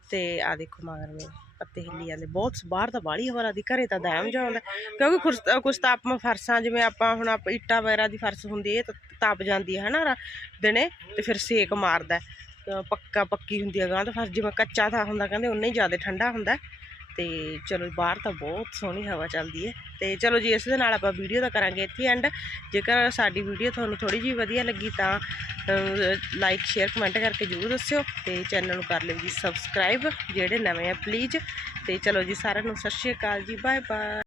Speaker 1: ਤੇ ਆ ਦੇਖੋ ਮਗਰ ਮੇਰੇ ਪੱਤੇ ਹਿੱਲੀ ਜਾਂਦੇ ਬਹੁਤ ਬਾਹਰ ਤਾਂ ਬਾਹਲੀ ਹਵਾ ਲੱਗਦੀ, ਘਰੇ ਤਾਂ ਦਹਿਮ ਜਾ ਆਉਂਦਾ ਕਿਉਂਕਿ ਕੁਛ ਤਾਂ ਆਪਾਂ ਫਰਸਾਂ, ਜਿਵੇਂ ਆਪਾਂ ਹੁਣ ਆਪਾਂ ਇੱਟਾਂ ਵਗੈਰਾ ਦੀ ਫਰਸ ਹੁੰਦੀ ਹੈ ਇਹ ਤਾਂ ਤਪ ਜਾਂਦੀ ਹੈ ਹਨਾ, ਰਾ- ਦਿਨੇ, ਤੇ ਫਿਰ ਸੇਕ ਮਾਰਦਾ ਪੱਕਾ, ਪੱਕੀ ਹੁੰਦੀ ਹੈ ਗਾਂ, ਤਾਂ ਫਰਸ ਜਿਵੇਂ ਕੱਚਾ ਥਾਂ ਹੁੰਦਾ, ਕਹਿੰਦੇ ਉਨਾ ਹੀ ਜ਼ਿਆਦਾ ਠੰਡਾ ਹੁੰਦਾ ਤੇ ਚਲੋ ਬਾਹਰ ਤਾਂ ਬਹੁਤ ਸੋਹਣੀ ਹਵਾ ਚੱਲਦੀ ਹੈ ਤੇ ਚਲੋ ਜੀ ਇਸ ਦੇ ਨਾਲ ਆਪਾਂ ਵੀਡੀਓ ਦਾ ਕਰਾਂਗੇ ਇੱਥੇ ਐਂਡ ਜੇਕਰ ਸਾਡੀ ਵੀਡੀਓ ਤੁਹਾਨੂੰ ਥੋੜੀ ਜਿਹੀ ਵਧੀਆ ਲੱਗੀ ਤਾਂ ਲਾਈਕ ਸ਼ੇਅਰ ਕਮੈਂਟ ਕਰਕੇ ਜਰੂਰ ਦੱਸਿਓ ਤੇ ਚੈਨਲ ਨੂੰ ਕਰ ਲਿਓ ਜੀ ਸਬਸਕ੍ਰਾਈਬ ਜਿਹੜੇ ਨਵੇਂ ਆ ਪਲੀਜ਼ ਤੇ ਚਲੋ ਜੀ ਸਾਰਿਆਂ ਨੂੰ ਸਤਿ ਸ਼੍ਰੀ ਅਕਾਲ ਜੀ ਬਾਏ ਬਾਏ